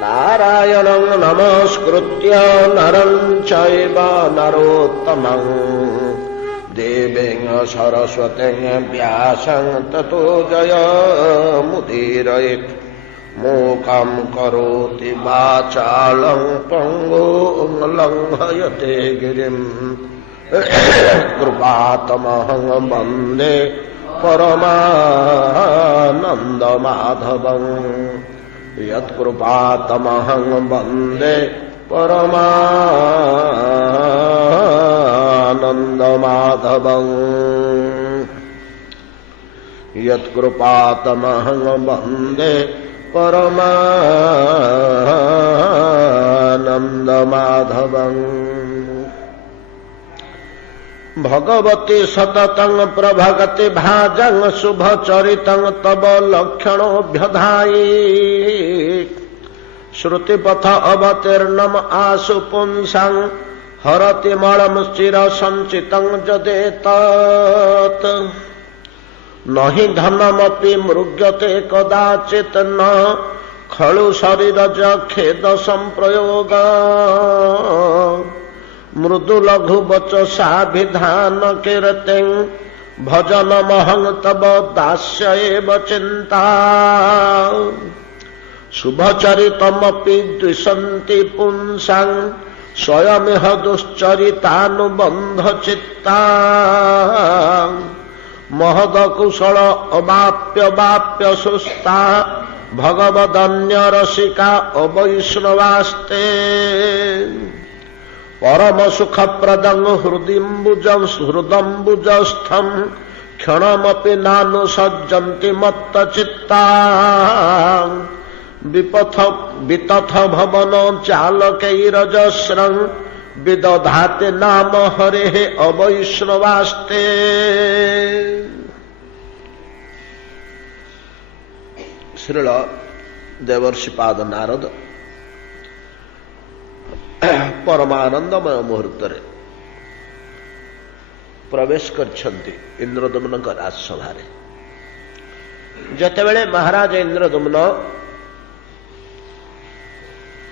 नारायणं नमस्कृत्य नरं चैव नरोत्तमं देवीं सरस्वतीं व्यासं ततो जयमुदीरयेत् मूकं करोति वाचालं पङ्गुं लङ्घयते गिरिं कृपातमहं वन्दे परमानन्दमाधवम् यत्कृपातमहं वन्दे परमानन्दमाधवम् यत्कृपातमहं वन्दे परमानन्दमाधवम् भगवती सततं प्रभगति भाजं शुभचरितं तव लक्षणोऽभ्यधायि श्रुतिपथ अवतीर्णम् आशु पुंसां हरति मलं चिरसञ्चितं जदेतत् न हि धनमपि मृग्यते कदाचित् न खलु शरीरज खेद संप्रयोग मृदु लघु वचसाभिधान कीर्तिं भजनमहं तव दास्य एव चिन्ता शुभचरितमपि द्विषन्ति पुंसां स्वयमिह दुश्चरितानुबन्धचित्ता महदकुशल अवाप्य सुस्ता भगवदन्यरसिका अवैष्णवास्ते परम सुखप्रदं हृदम्बुजस्थं क्षणमपि नानुसज्जन्ति मत्तचित्ता वितथ भवन चालकैरजस्रं विदधाति नाम हरेः अवैष्णवास्ते श्रील देवर्षिपाद नारद परमानंदमय मुहूर्त प्रवेश करछन्ति इंद्रदम्न राजसभा जेतेबेले महाराज इंद्रदम्न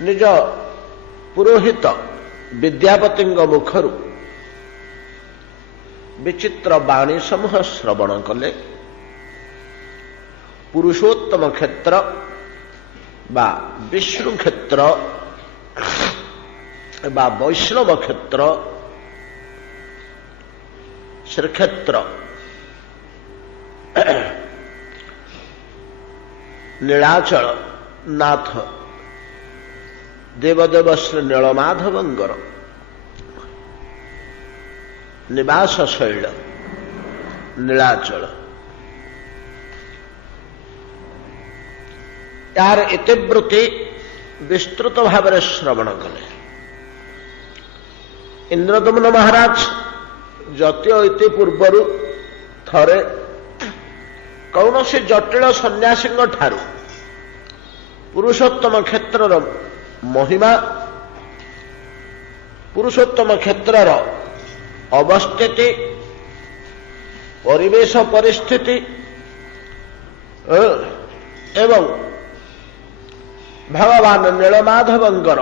निज पुरोहित विद्यापति मुखरु विचित्र वाणी समूह श्रवण कले पुरुषोत्तम क्षेत्र बा विष्णु क्षेत्र बा वैष्णव क्षेत्र श्रीक्षेत्र नीलाचल नाथ देवदेव श्री नीलमाधवंगर निवास शैल नीलाचल यार इतिवृत्ति विस्तृत भाव श्रवण कले इंद्रदम्न महाराज जत्य इति पूर्वरु थरे कौन से जटिल सन्यासी ठारू पुरुषोत्तम क्षेत्रर महिमा पुरुषोत्तम क्षेत्रर अवस्थिति परिवेश परिस्थिति एवं भगवान नीलमाधवंगर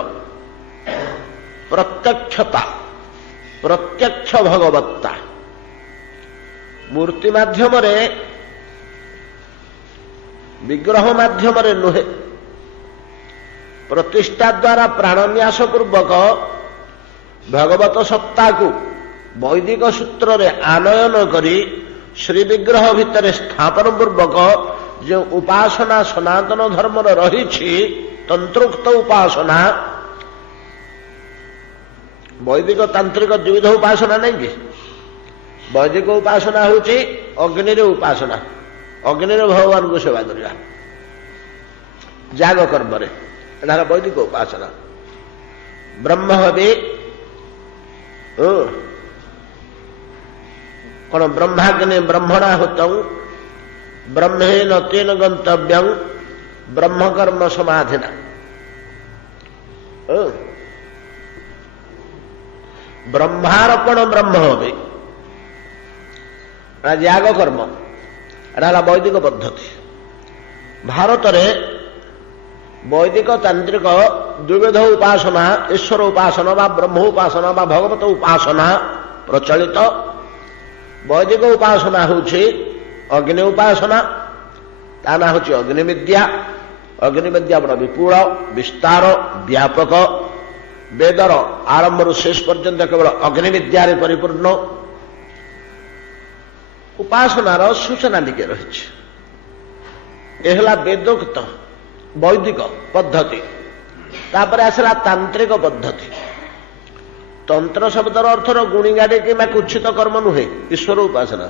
प्रत्यक्षता प्रत्यक्ष भगवत्ता मूर्ति माध्यम विग्रह माध्यम नुहे प्रतिष्ठा द्वारा प्राणन्यास पूर्वक भगवत सत्ता को वैदिक सूत्र रे आनयन करी श्री विग्रह भितर स्थापन पूर्वक जो उपासना सनातन धर्म रही तंत्रोक्त उपासना वैदिक तांत्रिक द्विविध उपासना नहीं कि वैदिक उपासना होची अग्नि उपासना अग्नि भगवान को सेवा करवा जाग कर्म वैदिक उपासना ब्रह्म हवे कौन ब्रह्माग्नि ब्रह्मणा होता ब्रह्मेण तेन गंतव्यं ब्रह्मकर्म समाधिना ब्रह्मार्पण ब्रह्म हवे याग कर्म एटा वैदिक पद्धति भारत रे ବୈଦିକ ତାନ୍ତ୍ରିକ ଦ୍ୱିବିଧ ଉପାସନା, ଈଶ୍ୱର ଉପାସନା ବା ବ୍ରହ୍ମ ଉପାସନା ବା ଭଗବତ ଉପାସନା ପ୍ରଚଳିତ। ବୈଦିକ ଉପାସନା ହେଉଛି ଅଗ୍ନି ଉପାସନା, ତା ନାଁ ହେଉଛି ଅଗ୍ନିବିଦ୍ୟା। ଅଗ୍ନିବିଦ୍ୟା ବଡ଼ ବିପୁଳ, ବିସ୍ତାର, ବ୍ୟାପକ। ବେଦର ଆରମ୍ଭରୁ ଶେଷ ପର୍ଯ୍ୟନ୍ତ କେବଳ ଅଗ୍ନିବିଦ୍ୟାରେ ପରିପୂର୍ଣ୍ଣ। ଉପାସନାର ସୂଚନା ଟିକେ ରହିଛି। ଏ ହେଲା ବେଦୋକ୍ତ ବୈଦିକ ପଦ୍ଧତି। ତାପରେ ଆସିଲା ତାନ୍ତ୍ରିକ ପଦ୍ଧତି। ତନ୍ତ୍ର ଶବ୍ଦର ଅର୍ଥର ଗୁଣିଗାଡ଼ି କିମ୍ବା କୁଚ୍ଛିତ କର୍ମ ନୁହେଁ, ଈଶ୍ୱର ଉପାସନା।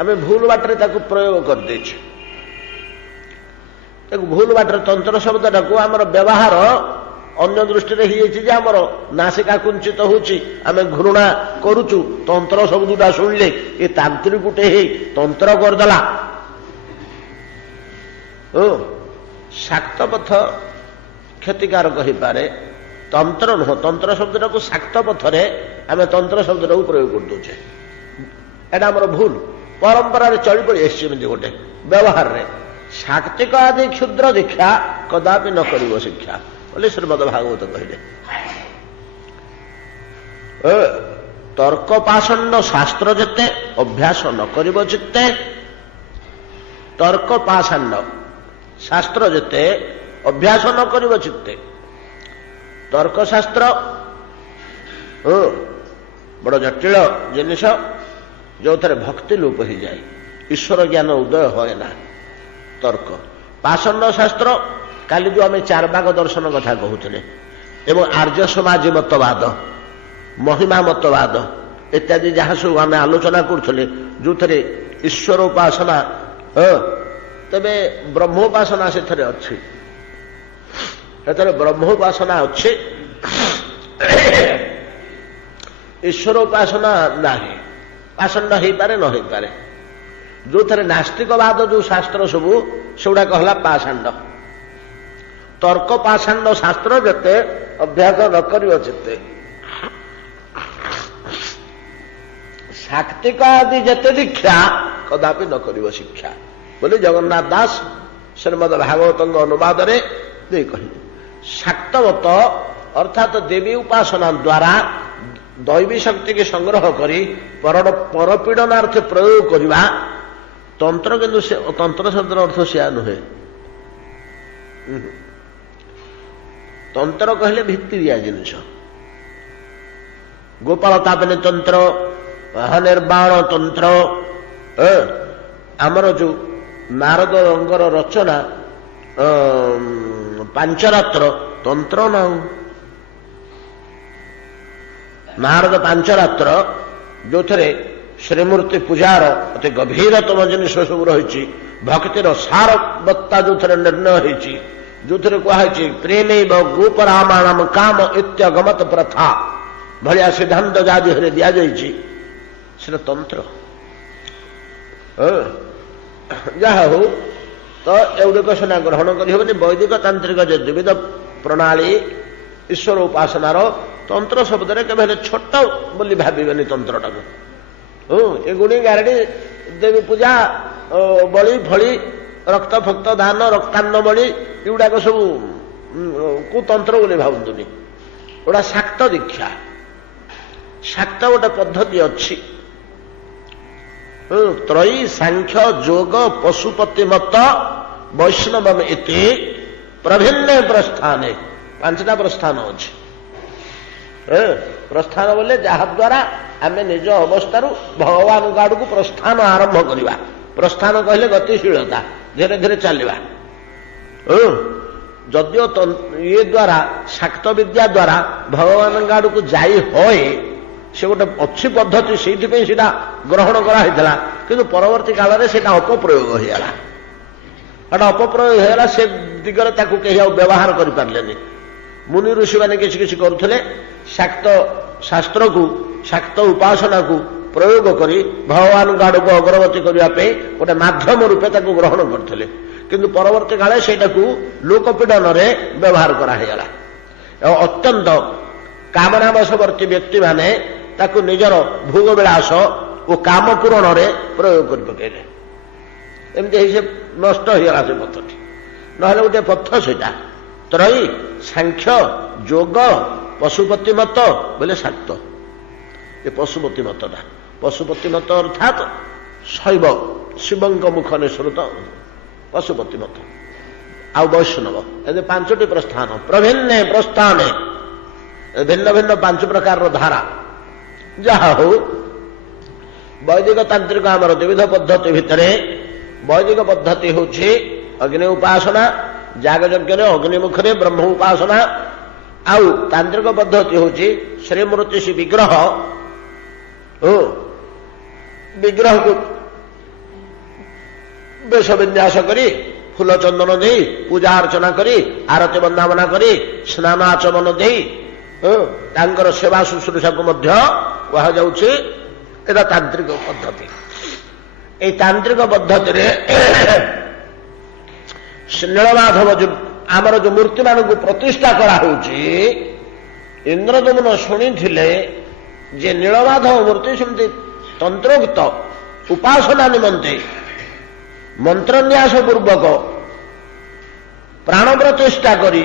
ଆମେ ଭୁଲ ବାଟରେ ତାକୁ ପ୍ରୟୋଗ କରିଦେଇଛୁ। ତାକୁ ଭୁଲ ବାଟରେ ତନ୍ତ୍ର ଶବ୍ଦଟାକୁ ଆମର ବ୍ୟବହାର ଅନ୍ୟ ଦୃଷ୍ଟିରେ ହେଇଯାଇଛି ଯେ ଆମର ନାସିକା କୁଞ୍ଚିତ ହେଉଛି, ଆମେ ଘୃଣା କରୁଛୁ। ତନ୍ତ୍ର ଶବ୍ଦଟା ଶୁଣିଲେ ଏ ତାନ୍ତ୍ରିକଟେ ହେଇ ତନ୍ତ୍ର କରିଦେଲା। ଶାକ୍ତ ପଥ କ୍ଷତିକାରକ ହେଇପାରେ, ତନ୍ତ୍ର ନୁହଁ। ତନ୍ତ୍ର ଶବ୍ଦଟାକୁ ଶାକ୍ତ ପଥରେ ଆମେ ତନ୍ତ୍ର ଶବ୍ଦଟାକୁ ପ୍ରୟୋଗ କରିଦେଉଛେ। ଏଇଟା ଆମର ଭୁଲ। ପରମ୍ପରାରେ ଚଳି ପଡ଼ି ଆସିଛି ଏମିତି ଗୋଟେ ବ୍ୟବହାରରେ। ଶାକ୍ତିକ ଆଦି କ୍ଷୁଦ୍ର ଦୀକ୍ଷା କଦାପି ନ କରିବ ଶିକ୍ଷା ବୋଲି ଶ୍ରୀମଦ ଭାଗବତ କହିଲେ। ତର୍କ ପାଷଣ୍ଡ ଶାସ୍ତ୍ର ଯେତେ ଅଭ୍ୟାସ ନ କରିବ ଚିତ୍ତେ। ତର୍କ ପାଷଣ୍ଡ ଶାସ୍ତ୍ର ଯେତେ ଅଭ୍ୟାସ ନ କରିବ ଚିତ୍ତେ। ତର୍କଶାସ୍ତ୍ର ବଡ଼ ଜଟିଳ ଜିନିଷ, ଯେଉଁଥିରେ ଭକ୍ତି ଲୋପ ହେଇଯାଏ, ଈଶ୍ୱର ଜ୍ଞାନ ଉଦୟ ହୁଏ ନା। ତର୍କ ପାଷଣ୍ଡ ଶାସ୍ତ୍ର, କାଲି ଯେଉଁ ଆମେ ଚାରବାଗ ଦର୍ଶନ କଥା କହୁଥିଲେ, ଏବଂ ଆର୍ଯ୍ୟ ସମାଜୀ ମତବାଦ, ମହିମା ମତବାଦ ଇତ୍ୟାଦି ଯାହା ସବୁ ଆମେ ଆଲୋଚନା କରୁଥିଲେ, ଯେଉଁଥିରେ ଈଶ୍ୱର ଉପାସନା, ତେବେ ବ୍ରହ୍ମ ଉପାସନା ସେଥିରେ ଅଛି। ସେଥିରେ ବ୍ରହ୍ମ ଉପାସନା ଅଛି, ଈଶ୍ୱର ଉପାସନା ନାହିଁ। ପାଷଣ୍ଡ ହେଇପାରେ ନ ହେଇପାରେ। ଯେଉଁଥିରେ ନାସ୍ତିକବାଦ ଯେଉଁ ଶାସ୍ତ୍ର ସବୁ, ସେଗୁଡ଼ାକ ହେଲା ପାଷାଣ୍ଡ। ତର୍କ ପାଷାଣ୍ଡ ଶାସ୍ତ୍ର ଯେତେ ଅଭ୍ୟାସ ନ କରିବ ଚିତ୍ତେ। ଶାକ୍ତିକ ଆଦି ଯେତେ ଦୀକ୍ଷା କଦାପି ନ କରିବ ଶିକ୍ଷା ବୋଲି ଜଗନ୍ନାଥ ଦାସ ଶ୍ରୀମଦ ଭାଗବତଙ୍କ ଅନୁବାଦରେ ଦେଇ କହିଲେ। ଶାକ୍ତବତ ଅର୍ଥାତ୍ ଦେବୀ ଉପାସନା ଦ୍ୱାରା ଦୈବୀ ଶକ୍ତିକୁ ସଂଗ୍ରହ କରି ପରପୀଡ଼ନାର୍ଥେ ପ୍ରୟୋଗ କରିବା ତନ୍ତ୍ର। କିନ୍ତୁ ସେ ତନ୍ତ୍ର ଶବ୍ଦର ଅର୍ଥ ସେୟା ନୁହେଁ। ତନ୍ତ୍ର କହିଲେ ଭିତ୍ତିରିଆ ଜିନିଷ। ଗୋପାଳ ତାପନୀ ତନ୍ତ୍ର, ନିର୍ବାଣ ତନ୍ତ୍ର, ଆମର ଯୋଉ ନାରଦ ରଙ୍ଗର ରଚନା ପାଞ୍ଚରାତ୍ର ତନ୍ତ୍ର ନାଉ। ନାରଦ ପାଞ୍ଚରାତ୍ର ଯୋଉଥିରେ ଶ୍ରୀମୂର୍ତ୍ତି ପୂଜାର ଅତି ଗଭୀରତମ ଜିନିଷ ସବୁ ରହିଛି, ଭକ୍ତିର ସାରବତ୍ତା ଯୋଉଥିରେ ନିର୍ଣ୍ଣୟ ହେଇଛି, ଯୋଉଥିରେ କୁହାହେଇଛି ପ୍ରେମୈବ ଗୋପରାମାଣମ କାମ ଇତ୍ୟଗମତ ପ୍ରଥା ଭଳିଆ ସିଦ୍ଧାନ୍ତ ଯାହା ଦେହରେ ଦିଆଯାଇଛି, ସେଟା ତନ୍ତ୍ର। ଯାହା ହଉ, ତ ଏଗୁଡିକ ସିନା ଗ୍ରହଣ କରିହେବନି। ବୈଦିକ ତାନ୍ତ୍ରିକ ଯେ ଦ୍ୱିବିଧ ପ୍ରଣାଳୀ ଈଶ୍ୱର ଉପାସନାର, ତନ୍ତ୍ର ଶବ୍ଦରେ କେବେ ହେଲେ ଛୋଟ ବୋଲି ଭାବିବେନି ତନ୍ତ୍ରଟାକୁ। ଏ ଗୁଣି ଗାରେଡ଼ି ଦେବୀ ପୂଜା, ବଳି ଫଳି, ରକ୍ତ ଫକ୍ତ ଦାନ, ରକ୍ତାନ୍ନ ବଳି, ଏଗୁଡାକ ସବୁ କୁ ତନ୍ତ୍ର ବୋଲି ଭାବନ୍ତୁନି। ଗୋଟା ଶାକ୍ତ ଦୀକ୍ଷା। ଶାକ୍ତ ଗୋଟେ ପଦ୍ଧତି ଅଛି। ତ୍ରୟୀ ସାଂଖ୍ୟ ଯୋଗ ପଶୁପତି ମତ ବୈଷ୍ଣବମ ଇତି ପ୍ରଭିନ୍ନ ପ୍ରସ୍ଥାନେ। ପାଞ୍ଚଟା ପ୍ରସ୍ଥାନ ଅଛି। ପ୍ରସ୍ଥାନ ବୋଲେ ଯାହାଦ୍ୱାରା ଆମେ ନିଜ ଅବସ୍ଥାରୁ ଭଗବାନଙ୍କ ଆଡ଼କୁ ପ୍ରସ୍ଥାନ ଆରମ୍ଭ କରିବା। ପ୍ରସ୍ଥାନ କହିଲେ ଗତିଶୀଳତା, ଧୀରେ ଧୀରେ ଚାଲିବା। ଯଦିଓ ଇଏ ଦ୍ୱାରା ଶାକ୍ତ ବିଦ୍ୟା ଦ୍ୱାରା ଭଗବାନଙ୍କ ଆଡ଼କୁ ଯାଇ ହୁଏ, ସେ ଗୋଟେ ଅଛି ପଦ୍ଧତି, ସେଇଥିପାଇଁ ସେଇଟା ଗ୍ରହଣ କରାହେଇଥିଲା। କିନ୍ତୁ ପରବର୍ତ୍ତୀ କାଳରେ ସେଇଟା ଅପପ୍ରୟୋଗ ହେଇଗଲା। ସେଟା ଅପପ୍ରୟୋଗ ହେଇଗଲା, ସେ ଦିଗରେ ତାକୁ କେହି ଆଉ ବ୍ୟବହାର କରିପାରିଲେନି। ମୁନି ଋଷିମାନେ କିଛି କିଛି କରୁଥିଲେ, ଶାକ୍ତ ଶାସ୍ତ୍ରକୁ, ଶାକ୍ତ ଉପାସନାକୁ ପ୍ରୟୋଗ କରି ଭଗବାନଙ୍କ ଆଡ଼କୁ ଅଗ୍ରଗତି କରିବା ପାଇଁ ଗୋଟେ ମାଧ୍ୟମ ରୂପେ ତାକୁ ଗ୍ରହଣ କରିଥିଲେ। କିନ୍ତୁ ପରବର୍ତ୍ତୀ କାଳେ ସେଇଟାକୁ ଲୋକପୀଡ଼ନରେ ବ୍ୟବହାର କରାହେଇଗଲା। ଅତ୍ୟନ୍ତ କାମନାବଶବର୍ତ୍ତୀ ବ୍ୟକ୍ତିମାନେ ତାକୁ ନିଜର ଭୋଗ ବିଳାସ ଓ କାମ ପୂରଣରେ ପ୍ରୟୋଗ କରି ପକେଇଲେ। ଏମିତି ହେଇ ସେ ନଷ୍ଟ ହେଇଗଲା ସେ ପଥଟି। ନହେଲେ ଗୋଟେ ପଥ ସେଇଟା। ତ୍ରୟୀ ସାଂଖ୍ୟ ଯୋଗ ପଶୁପତି ମତ ବୋଲେ ଶାକ୍ତ। ଏ ପଶୁପତି ମତଟା, ପଶୁପତି ମତ ଅର୍ଥାତ୍ ଶୈବ ଶିବଙ୍କ ମୁଖ ନିଃସୃତ ପଶୁପତି ମତ। ଆଉ ବୈଷ୍ଣବ, ଏ ପାଞ୍ଚଟି ପ୍ରସ୍ଥାନ। ପ୍ରଭିନ୍ନେ ପ୍ରସ୍ଥାନେ, ଭିନ୍ନ ଭିନ୍ନ ପାଞ୍ଚ ପ୍ରକାରର ଧାରା। ଯାହା ହଉ ବୈଦିକ ତାନ୍ତ୍ରିକ ଆମର ଦ୍ୱିବିଧ ପଦ୍ଧତି ଭିତରେ ବୈଦିକ ପଦ୍ଧତି ହେଉଛି ଅଗ୍ନି ଉପାସନା, ଯାଗଯଜ୍ଞରେ ଅଗ୍ନିମୁଖରେ ବ୍ରହ୍ମ ଉପାସନା। ଆଉ ତାନ୍ତ୍ରିକ ପଦ୍ଧତି ହେଉଛି ଶ୍ରୀମୂର୍ତ୍ତି ଶ୍ରୀ ବିଗ୍ରହ, ବିଗ୍ରହକୁ ବେଶ ବିନ୍ୟାସ କରି ଫୁଲ ଚନ୍ଦନ ଦେଇ ପୂଜା ଅର୍ଚ୍ଚନା କରି ଆରତୀ ବନ୍ଦାବନା କରି ସ୍ନାନ ଆଚମନ ଦେଇ ତାଙ୍କର ସେବା ଶୁଶ୍ରୂଷାକୁ ମଧ୍ୟ କୁହାଯାଉଛି ଏଟା ତାନ୍ତ୍ରିକ ପଦ୍ଧତି। এই ତାନ୍ତ୍ରିକ ପଦ୍ଧତିରେ ନୀଳମାଧବ ଆମର ଯୋଉ ମୂର୍ତ୍ତିମାନଙ୍କୁ ପ୍ରତିଷ୍ଠା କରାହେଉଛି, ଇନ୍ଦ୍ରଦମନ ଶୁଣିଥିଲେ ଯେ ନୀଳମାଧବ ମୂର୍ତ୍ତି ସେମିତି ତନ୍ତ୍ରୋକ୍ତ ଉପାସନା ନିମନ୍ତେ ମନ୍ତ୍ରନ୍ୟାସ ପୂର୍ବକ ପ୍ରାଣ ପ୍ରତିଷ୍ଠା କରି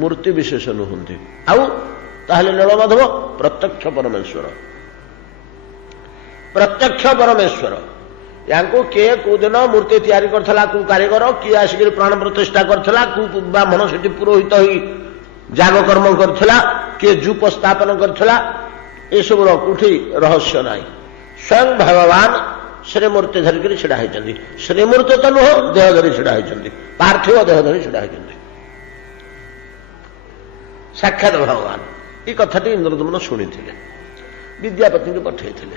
ମୂର୍ତ୍ତି ବିଶେଷ ନୁହନ୍ତି। ଆଉ ତାହେଲେ ନୀଳମାଧବ ପ୍ରତ୍ୟକ୍ଷ ପରମେଶ୍ୱର, ପ୍ରତ୍ୟକ୍ଷ ପରମେଶ୍ୱର। ୟାଙ୍କୁ କିଏ କୋଉ ଦିନ ମୂର୍ତ୍ତି ତିଆରି କରିଥିଲା, କୋଉ କାରିଗର, କିଏ ଆସିକି ପ୍ରାଣ ପ୍ରତିଷ୍ଠା କରିଥିଲା, କୋଉ ବ୍ରାହ୍ମଣ ସେଠି ପୁରୋହିତ ହୋଇ ଯାଗ କର୍ମ କରିଥିଲା, କିଏ ଜୁପ ସ୍ଥାପନ କରିଥିଲା, ଏସବୁର କୋଉଠି ରହସ୍ୟ ନାହିଁ। ସ୍ୱୟଂ ଭଗବାନ ଶ୍ରୀମୂର୍ତ୍ତି ଧରିକରି ଛିଡ଼ା ହେଇଛନ୍ତି। ଶ୍ରୀମୂର୍ତ୍ତି ତ ନୁହଁ, ଦେହ ଧରି ଛିଡ଼ା ହେଇଛନ୍ତି, ପାର୍ଥିବ ଦେହ ଧରି ଛିଡ଼ା ହେଇଛନ୍ତି, ସାକ୍ଷାତ ଭଗବାନ। ଏ କଥାଟି ଇନ୍ଦ୍ରଦମନ ଶୁଣିଥିଲେ, ବିଦ୍ୟାପତିଙ୍କୁ ପଠେଇଥିଲେ।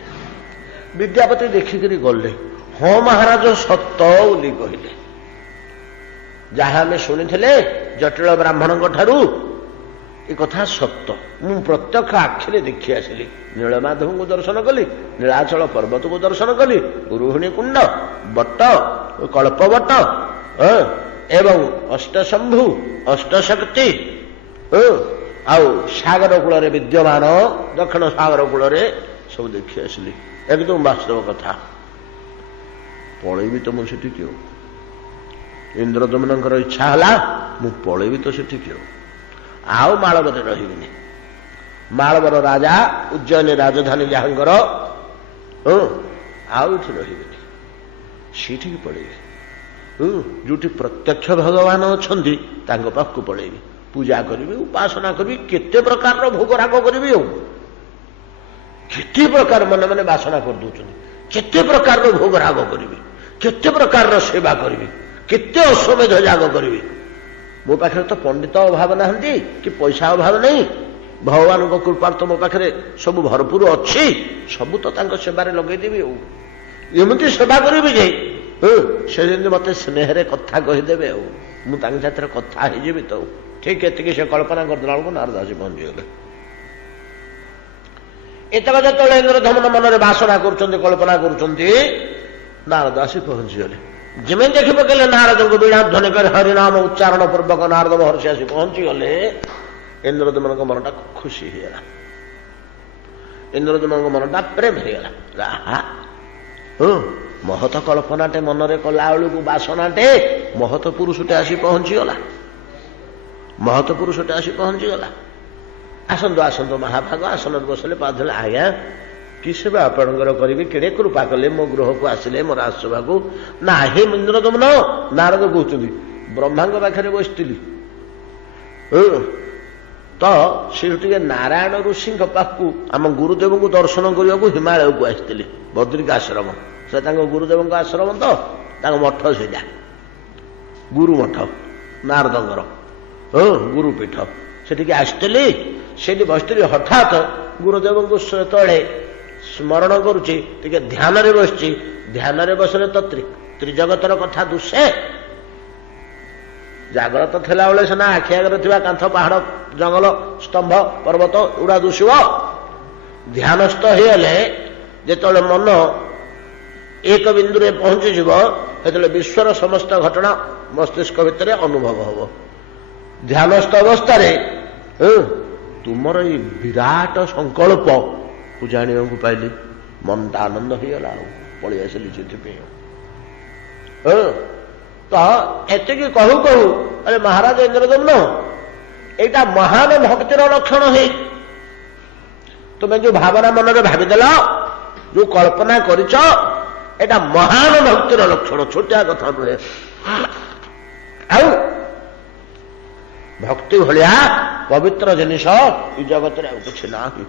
ବିଦ୍ୟାପତି ଦେଖିକରି ଗଲେ, ହଁ ମହାରାଜ ସତ ବୋଲି କହିଲେ। ଯାହା ଆମେ ଶୁଣିଥିଲେ ଜଟିଳ ବ୍ରାହ୍ମଣଙ୍କ ଠାରୁ ଏ କଥା ସତ, ମୁଁ ପ୍ରତ୍ୟକ୍ଷ ଆଖିରେ ଦେଖି ଆସିଲି। ନୀଳମାଧବଙ୍କୁ ଦର୍ଶନ କଲି, ନୀଳାଚଳ ପର୍ବତକୁ ଦର୍ଶନ କଲି, ରୁହିଣୀ କୁଣ୍ଡ, ବଟ, କଳ୍ପବଟ ଏବଂ ଅଷ୍ଟଶମ୍ଭୁ, ଅଷ୍ଟଶକ୍ତି, ଆଉ ସାଗର କୂଳରେ ବିଦ୍ୟମାନ ଦକ୍ଷିଣ ସାଗର କୂଳରେ ସବୁ ଦେଖି ଆସିଲି। ଏକଦମ ବାସ୍ତବ କଥା। ପଳେଇବି ତ ମୁଁ ସେଠିକି। ଇନ୍ଦ୍ରଦମନଙ୍କର ଇଚ୍ଛା ହେଲା ମୁଁ ପଳେଇବି ତ ସେଠିକି, ଆଉ ମାଳବରେ ରହିବିନି। ମାଳବର ରାଜା, ଉଜ୍ଜୟିନୀ ରାଜଧାନୀ ଯାହାଙ୍କର, ଆଉ ଏଠି ରହିବିନି, ସେଇଠିକି ପଳେଇବି। ଯୋଉଠି ପ୍ରତ୍ୟକ୍ଷ ଭଗବାନ ଅଛନ୍ତି ତାଙ୍କ ପାଖକୁ ପଳେଇବି, ପୂଜା କରିବି, ଉପାସନା କରିବି, କେତେ ପ୍ରକାରର ଭୋଗରାଗ କରିବି। ଆଉ କେତେ ପ୍ରକାର ମନେ ମନେ ବାସନା କରିଦଉଛନ୍ତି, କେତେ ପ୍ରକାରର ଭୋଗରାଗ କରିବି, କେତେ ପ୍ରକାରର ସେବା କରିବି, କେତେ ଅଶ୍ୱମେଧ ଯାଗ କରିବି। ମୋ ପାଖରେ ତ ପଣ୍ଡିତ ଅଭାବ ନାହାନ୍ତି କି ପଇସା ଅଭାବ ନାହିଁ, ଭଗବାନଙ୍କ କୃପାରୁ ତ ମୋ ପାଖରେ ସବୁ ଭରପୁର ଅଛି, ସବୁ ତ ତାଙ୍କ ସେବାରେ ଲଗେଇଦେବି। ଆଉ ଏମିତି ସେବା କରିବି ଯେ ସେ ଯେମିତି ମତେ ସ୍ନେହରେ କଥା କହିଦେବେ, ଆଉ ମୁଁ ତାଙ୍କ ସାଥିରେ କଥା ହେଇଯିବି। ତ ଠିକ ଏତିକି ସେ କଳ୍ପନା କରିଦେଲା ବେଳକୁ ନାରଦ ଆସି ପହଞ୍ଚିଗଲେ। ଏତକ ଯେତେବେଳେ ଇନ୍ଦ୍ରଦମନ ମନରେ ବାସନା କରୁଛନ୍ତି, କଳ୍ପନା କରୁଛନ୍ତି, ନାରଦ ଆସି ପହଞ୍ଚିଗଲେ। ଯେମିତି ଦେଖି ପକେଇଲେ ନାରଦଙ୍କୁ ବୀଣା ଧ୍ୱନି କରି ହରିନାମ ଉଚ୍ଚାରଣ ପୂର୍ବକ ନାରଦ ମହର୍ଷି ଆସି ପହଞ୍ଚିଗଲେ, ଇନ୍ଦ୍ରଦମନଙ୍କ ମନଟା ଖୁସି ହେଇଗଲା, ଇନ୍ଦ୍ରଦମନଙ୍କ ମନଟା ପ୍ରେମ ହେଇଗଲା। ମହତ କଳ୍ପନାଟେ ମନରେ କଲା ବେଳକୁ ବାସନାଟେ ମହତ ପୁରୁଷଟେ ଆସି ପହଞ୍ଚିଗଲା, ମହତ ପୁରୁଷଟେ ଆସି ପହଞ୍ଚିଗଲା। ଆସନ୍ତୁ ଆସନ୍ତୁ ମହାଭାଗ, ଆସନରେ ବସିଲେ ପାଧଲେ, ଆଜ୍ଞା କି ସେବା ଆପଣଙ୍କର କରିବି, କେଡ଼େ କୃପା କଲେ ମୋ ଗୃହକୁ ଆସିଲେ ମୋ ରାଜସଭାକୁ। ନାହିଁ ଇନ୍ଦ୍ରଦମନ, ନାରଦ କହୁଛନ୍ତି, ବ୍ରହ୍ମାଙ୍କ ପାଖରେ ବସିଥିଲି ତ ସେଠୁ ଟିକେ ନାରାୟଣ ଋଷିଙ୍କ ପାଖକୁ ଆମ ଗୁରୁଦେବଙ୍କୁ ଦର୍ଶନ କରିବାକୁ ହିମାଳୟକୁ ଆସିଥିଲି, ବଦ୍ରିକ ଆଶ୍ରମ। ସେ ତାଙ୍କ ଗୁରୁଦେବଙ୍କ ଆଶ୍ରମ, ତ ତାଙ୍କ ମଠ ସେଇଟା, ଗୁରୁ ମଠ ନାରଦଙ୍କର, ଗୁରୁପୀଠ। ସେଠିକି ଆସିଥିଲି, ସେଠି ବସିଥିଲି। ହଠାତ୍ ଗୁରୁଦେବଙ୍କୁ ସେତେବେଳେ ସ୍ମରଣ କରୁଛି, ଟିକେ ଧ୍ୟାନରେ ବସିଛି। ଧ୍ୟାନରେ ବସିଲେ ତ ତ୍ରିଜଗତର କଥା ଦୁଷେ। ଜାଗ୍ରତ ଥିଲାବେଳେ ସିନା ଆଖି ଆଗରେ ଥିବା କାନ୍ଥ, ପାହାଡ଼, ଜଙ୍ଗଲ, ସ୍ତମ୍ଭ, ପର୍ବତ ଏଗୁଡ଼ା ଦୁଷିବ। ଧ୍ୟାନସ୍ଥ ହେଇଗଲେ ଯେତେବେଳେ ମନ ଏକ ବିନ୍ଦୁରେ ପହଞ୍ଚିଯିବ, ସେତେବେଳେ ବିଶ୍ୱର ସମସ୍ତ ଘଟଣା ମସ୍ତିଷ୍କ ଭିତରେ ଅନୁଭବ ହବ। ଧ୍ୟାନସ୍ଥ ଅବସ୍ଥାରେ ତୁମର ଏଇ ବିରାଟ ସଂକଳ୍ପକୁ ଜାଣିବାକୁ ପାଇଲି, ମନଟା ଆନନ୍ଦ ହେଇଗଲା। ଆଉ ପଳେଇ ଆସିଲି ସେଥିପାଇଁ। तो एतिकी कहू कहू अरे महाराज इंद्रदम्न एटा महान भक्तिर लक्षण है तुम्हें जो भावना मन में भाविदेल जो कल्पना करिच एटा महान भक्तिर लक्षण छोटिया कथा नुहे आउ भक्ति भलिया पवित्र जिनिष ई जगत रे किछि नाही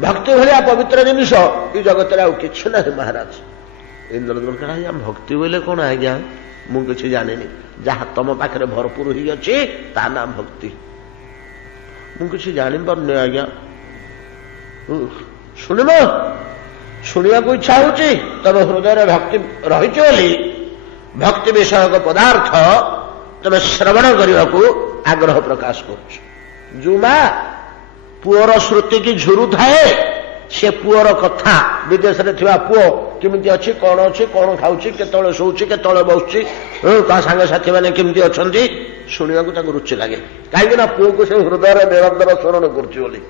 भक्ति भलिया पवित्र जिनिष ई जगत रे किछि नाही महाराज इंद्रदम्न कहला भक्ति बोले कौन आज्ञा मु किछि जानिनी जहाँ तुम पाखे भरपूर ही अच्छी ता नाम भक्ति मु किछि जानि पारुनी आज्ञा शुणिब शुणा को इच्छा होची तब हृदय भक्ति रही भक्ति विषयक पदार्थ तब श्रवण करने को आग्रह प्रकाश कर जो माँ पुअर श्रुति की झुरु थाए से पुअर कथा विदेश में थिबा पुओ केमिति अच्छी कौन खाऊची केतळे शोऊची केतळे बसुची ता सांगे साथी माने केमिति अछंती शुणिया को ताको रुचि लागे काहे ना पुओ को से हृदय रे निरंतर स्मरण करची बोली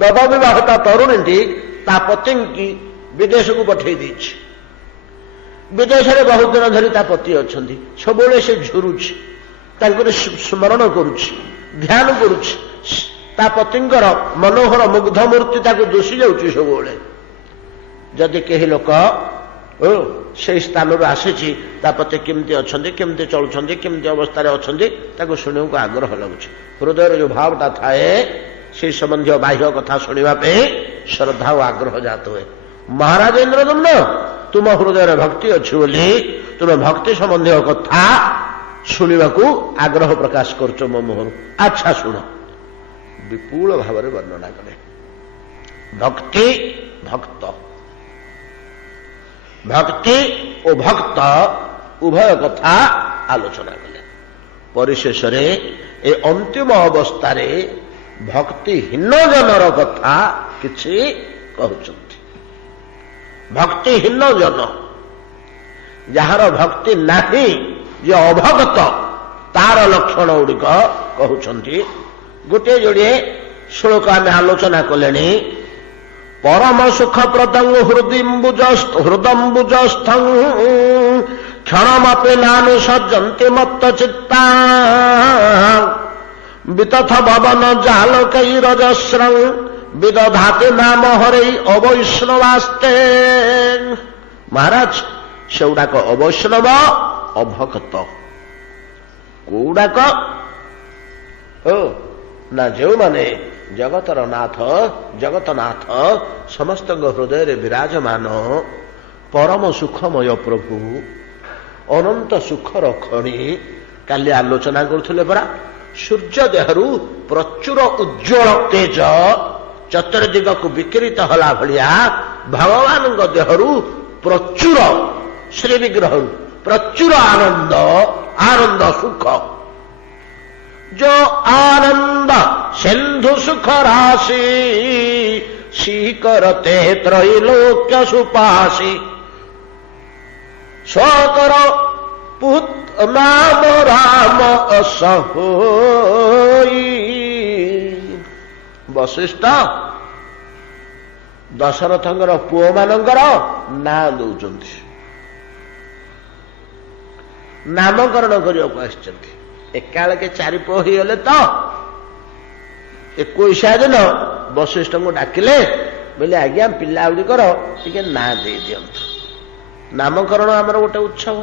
दबा विवाहता तरुणी ता पति की विदेश को पठे दीची विदेश में बहुत दिन धरी ता पति अछंती सबले से झुरुची तांकर स्मरण करुची ध्यान करुची ता पतिंकर मनोहर मुग्ध मूर्ति ताको दोषी जाउची सबले जदि कही लोक से स्थान आसी पति केमती अच्छा केमती चलुंट केमती अवस्था अच्छा ताको शुणा को आग्रह लगुच हृदय जो भावटा थाए से संबंधी बाह्य कथा शुणापी श्रद्धा और आग्रह जात हुए महाराज इंद्रदम्न तुम हृदय भक्ति अच्छी बोली तुम भक्ति संबंधी कथा शुणा को आग्रह प्रकाश कर मो मुहर अच्छा शुण विपुल भाव वर्णना कले भक्ति भक्त भक्ति और भक्त उभय कथा आलोचना कले परिशेष ए अंतिम अवस्था भक्तिहीन जनर कथा किछि कहउछन्ति भक्तिहीन जन जार भक्ति नाही जे अभक्त तार लक्षण गुड़िक कहउछन्ति गोटे जोड़े श्लोक आम आलोचना कले परम सुख प्रदंग हृदम्बुजस्थं क्षणमपि नानुसज्जन्ति मत्त चित्ता वितथ भवन जालकैरजस्रं विदधाति नाम हरै अवैष्णवास्ते महाराज से गुड़ाक अवैष्णव अभक्त कौड़ाक ना जो माने जगतर नाथ जगतनाथ समस्त हृदय विराजमान परम सुखमय प्रभु अनंत सुखर खणी काली आलोचना करथिले परा सूर्य देहरु प्रचुर उज्ज्वल तेज चतुर्दिग को विकृत हला भलिया भगवान देहरु प्रचुर श्री विग्रह प्रचुर आनंद आनंद सुख जो आनंद सिंधु सुख राशि सीकरते त्रैलोक्य सुपासी स्वकर पुत्र नाम राम असहोई वशिष्ठ दशरथंकर पुओ मानंकर ना दौचंती नामकरण करने आसचंती एकाल के चारि पुओ हो गले तो 21 दिन वशिष्ठ को डाकिले बोले आज्ञा पिला गुड़िकर टिके ना दे दियंतु नामकरण आमर गोटे उत्सव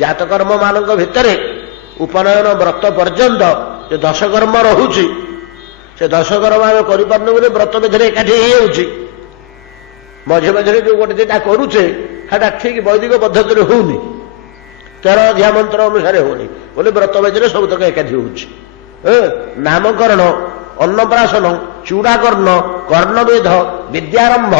जातकर्म मान भितर उपनयन व्रत पर्यंत जो दशकर्म रोचे से दशकर्म आम करपारनु बोले व्रत विधि एकाठी हो मझे मझे जो गोटे दिटा करुचे सेटा ठीक वैदिक पद्धति होनी 13 अध्याय मंत्र अनुसार होनी बोले व्रत विधि सब तक एकाठी हो नामकरण अन्नप्राशन चूड़ाकर्ण कर्णवेद विद्यारंभ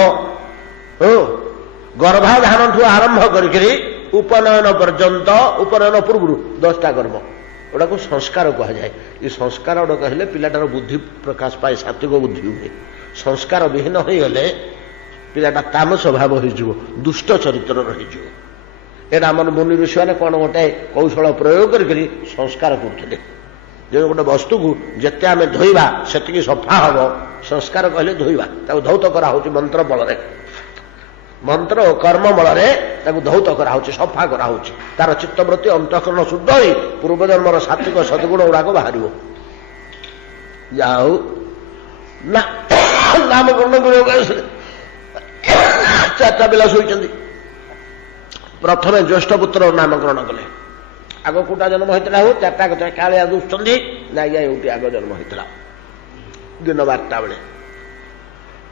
गर्भाधान ठू आरंभ करी उपनयन पर्यंत उपनयन पूर्व 10टा कर्म गुड़ा को संस्कार कह जाए ये संस्कार गुड़ा कहले पिलाटार बुद्धि प्रकाश पाए सात्विक बुद्धि हुए संस्कार विहीन हो गले पिलाटा तामस भाव हो दुष्ट चरित्र रही एटा आम मुनि ऋषि मैंने कौन गोटे कौशल प्रयोग कर संस्कार करते जो गोटे वस्तु को जिते आम धोवा से सफा हम संस्कार कहले धोवा धौत करा मंत्र बल ମନ୍ତ୍ର ଓ କର୍ମ ବଳରେ ତାକୁ ଧୌତ କରାହଉଛି, ସଫା କରାହଉଛି। ତାର ଚିତ୍ତବୃତ୍ତି ଅନ୍ତଃକରଣ ଶୁଦ୍ଧ ହୋଇ ପୂର୍ବଜନ୍ମର ସାତ୍ଵିକ ସଦ୍ଗୁଣ ଗୁଡାକ ବାହାରିବ। ଯାହା ହଉ ନା ନାମକରଣ କରିବାକୁ ଆସିଲେ 4ଟା ପିଲା ଶୋଇଛନ୍ତି। ପ୍ରଥମେ ଜ୍ୟେଷ୍ଠ ପୁତ୍ର ନାମକରଣ କଲେ। ଆଗ କୋଉଟା ଜନ୍ମ ହେଇଥିଲା? ହଉ 4ଟା କଥା କାଳିଆ ଦୁଷୁଛନ୍ତି। ନାଇଁ ଏଉଠି ଆଗ ଜନ୍ମ ହେଇଥିଲା ଦିନ 12ଟା ବେଳେ।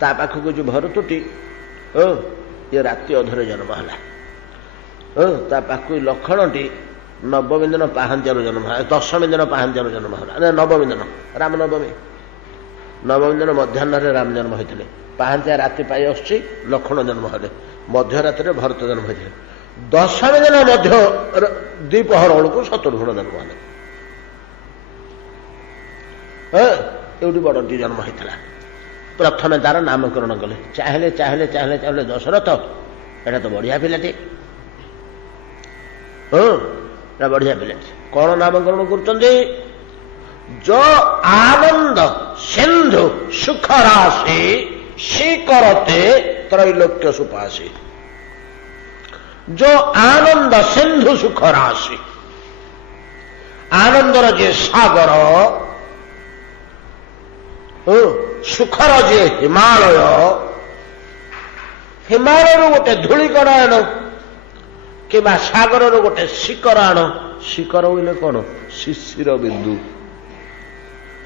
ତା ପାଖକୁ ଯୋଉ ଭରତୁଟି ଇଏ ରାତି ଅଧରେ ଜନ୍ମ ହେଲା। ତା ପାଖକୁ ଲକ୍ଷଣଟି ନବମୀ ଦିନ ପାହାଞ୍ଚାରୁ ଜନ୍ମ ହେଲା, 10ମୀ ଦିନ ପାହାଞ୍ଚାରୁ ଜନ୍ମ ହେଲା। ନବମୀ ଦିନ ରାମନବମୀ, ନବମୀ ଦିନ ମଧ୍ୟାହ୍ନରେ ରାମ ଜନ୍ମ ହୋଇଥିଲେ। ପାହାଞ୍ଚିଆ ରାତି ପାଇ ଆସୁଛି, ଲକ୍ଷଣ ଜନ୍ମ ହେଲେ। ମଧ୍ୟରାତ୍ରିରେ ଭରତ ଜନ୍ମ ହୋଇଥିଲେ। 10ମୀ ଦିନ ମଧ୍ୟ ଦ୍ୱିପହର ବେଳକୁ ଶତ୍ରୁଘ୍ନ ଜନ୍ମ ହେଲେ। ଏଉଠି ବଡ଼ଟି ଜନ୍ମ ହେଇଥିଲା। ପ୍ରଥମେ ତାର ନାମକରଣ କଲେ। ଚାହିଁଲେ ଚାହିଁଲେ ଚାହିଁଲେ ଚାହିଁଲେ ଦଶରଥ, ଏଟା ତ ବଢିଆ ପିଲାଟି, ଏଟା ବଢିଆ ପିଲାଟି। କଣ ନାମକରଣ କରୁଛନ୍ତି? ଯୋ ଆନନ୍ଦ ସିନ୍ଧୁ ସୁଖ ରାଶି ଶ୍ରୀକରତେ ତ୍ରୈଲୋକ୍ୟ ସୁପାଶୀ। ଯୋ ଆନନ୍ଦ ସିନ୍ଧୁ ସୁଖ ରାଶି, ଆନନ୍ଦର ଯେ ସାଗର, ସୁଖର ଯେ ହିମାଳୟ, ହିମାଳୟରୁ ଗୋଟେ ଧୂଳିକଣ ଆଣ କିମ୍ବା ସାଗରରୁ ଗୋଟେ ଶିକର ଆଣ। ଶିକର ବୋଇଲେ କଣ? ଶିଶିର ବିନ୍ଦୁ।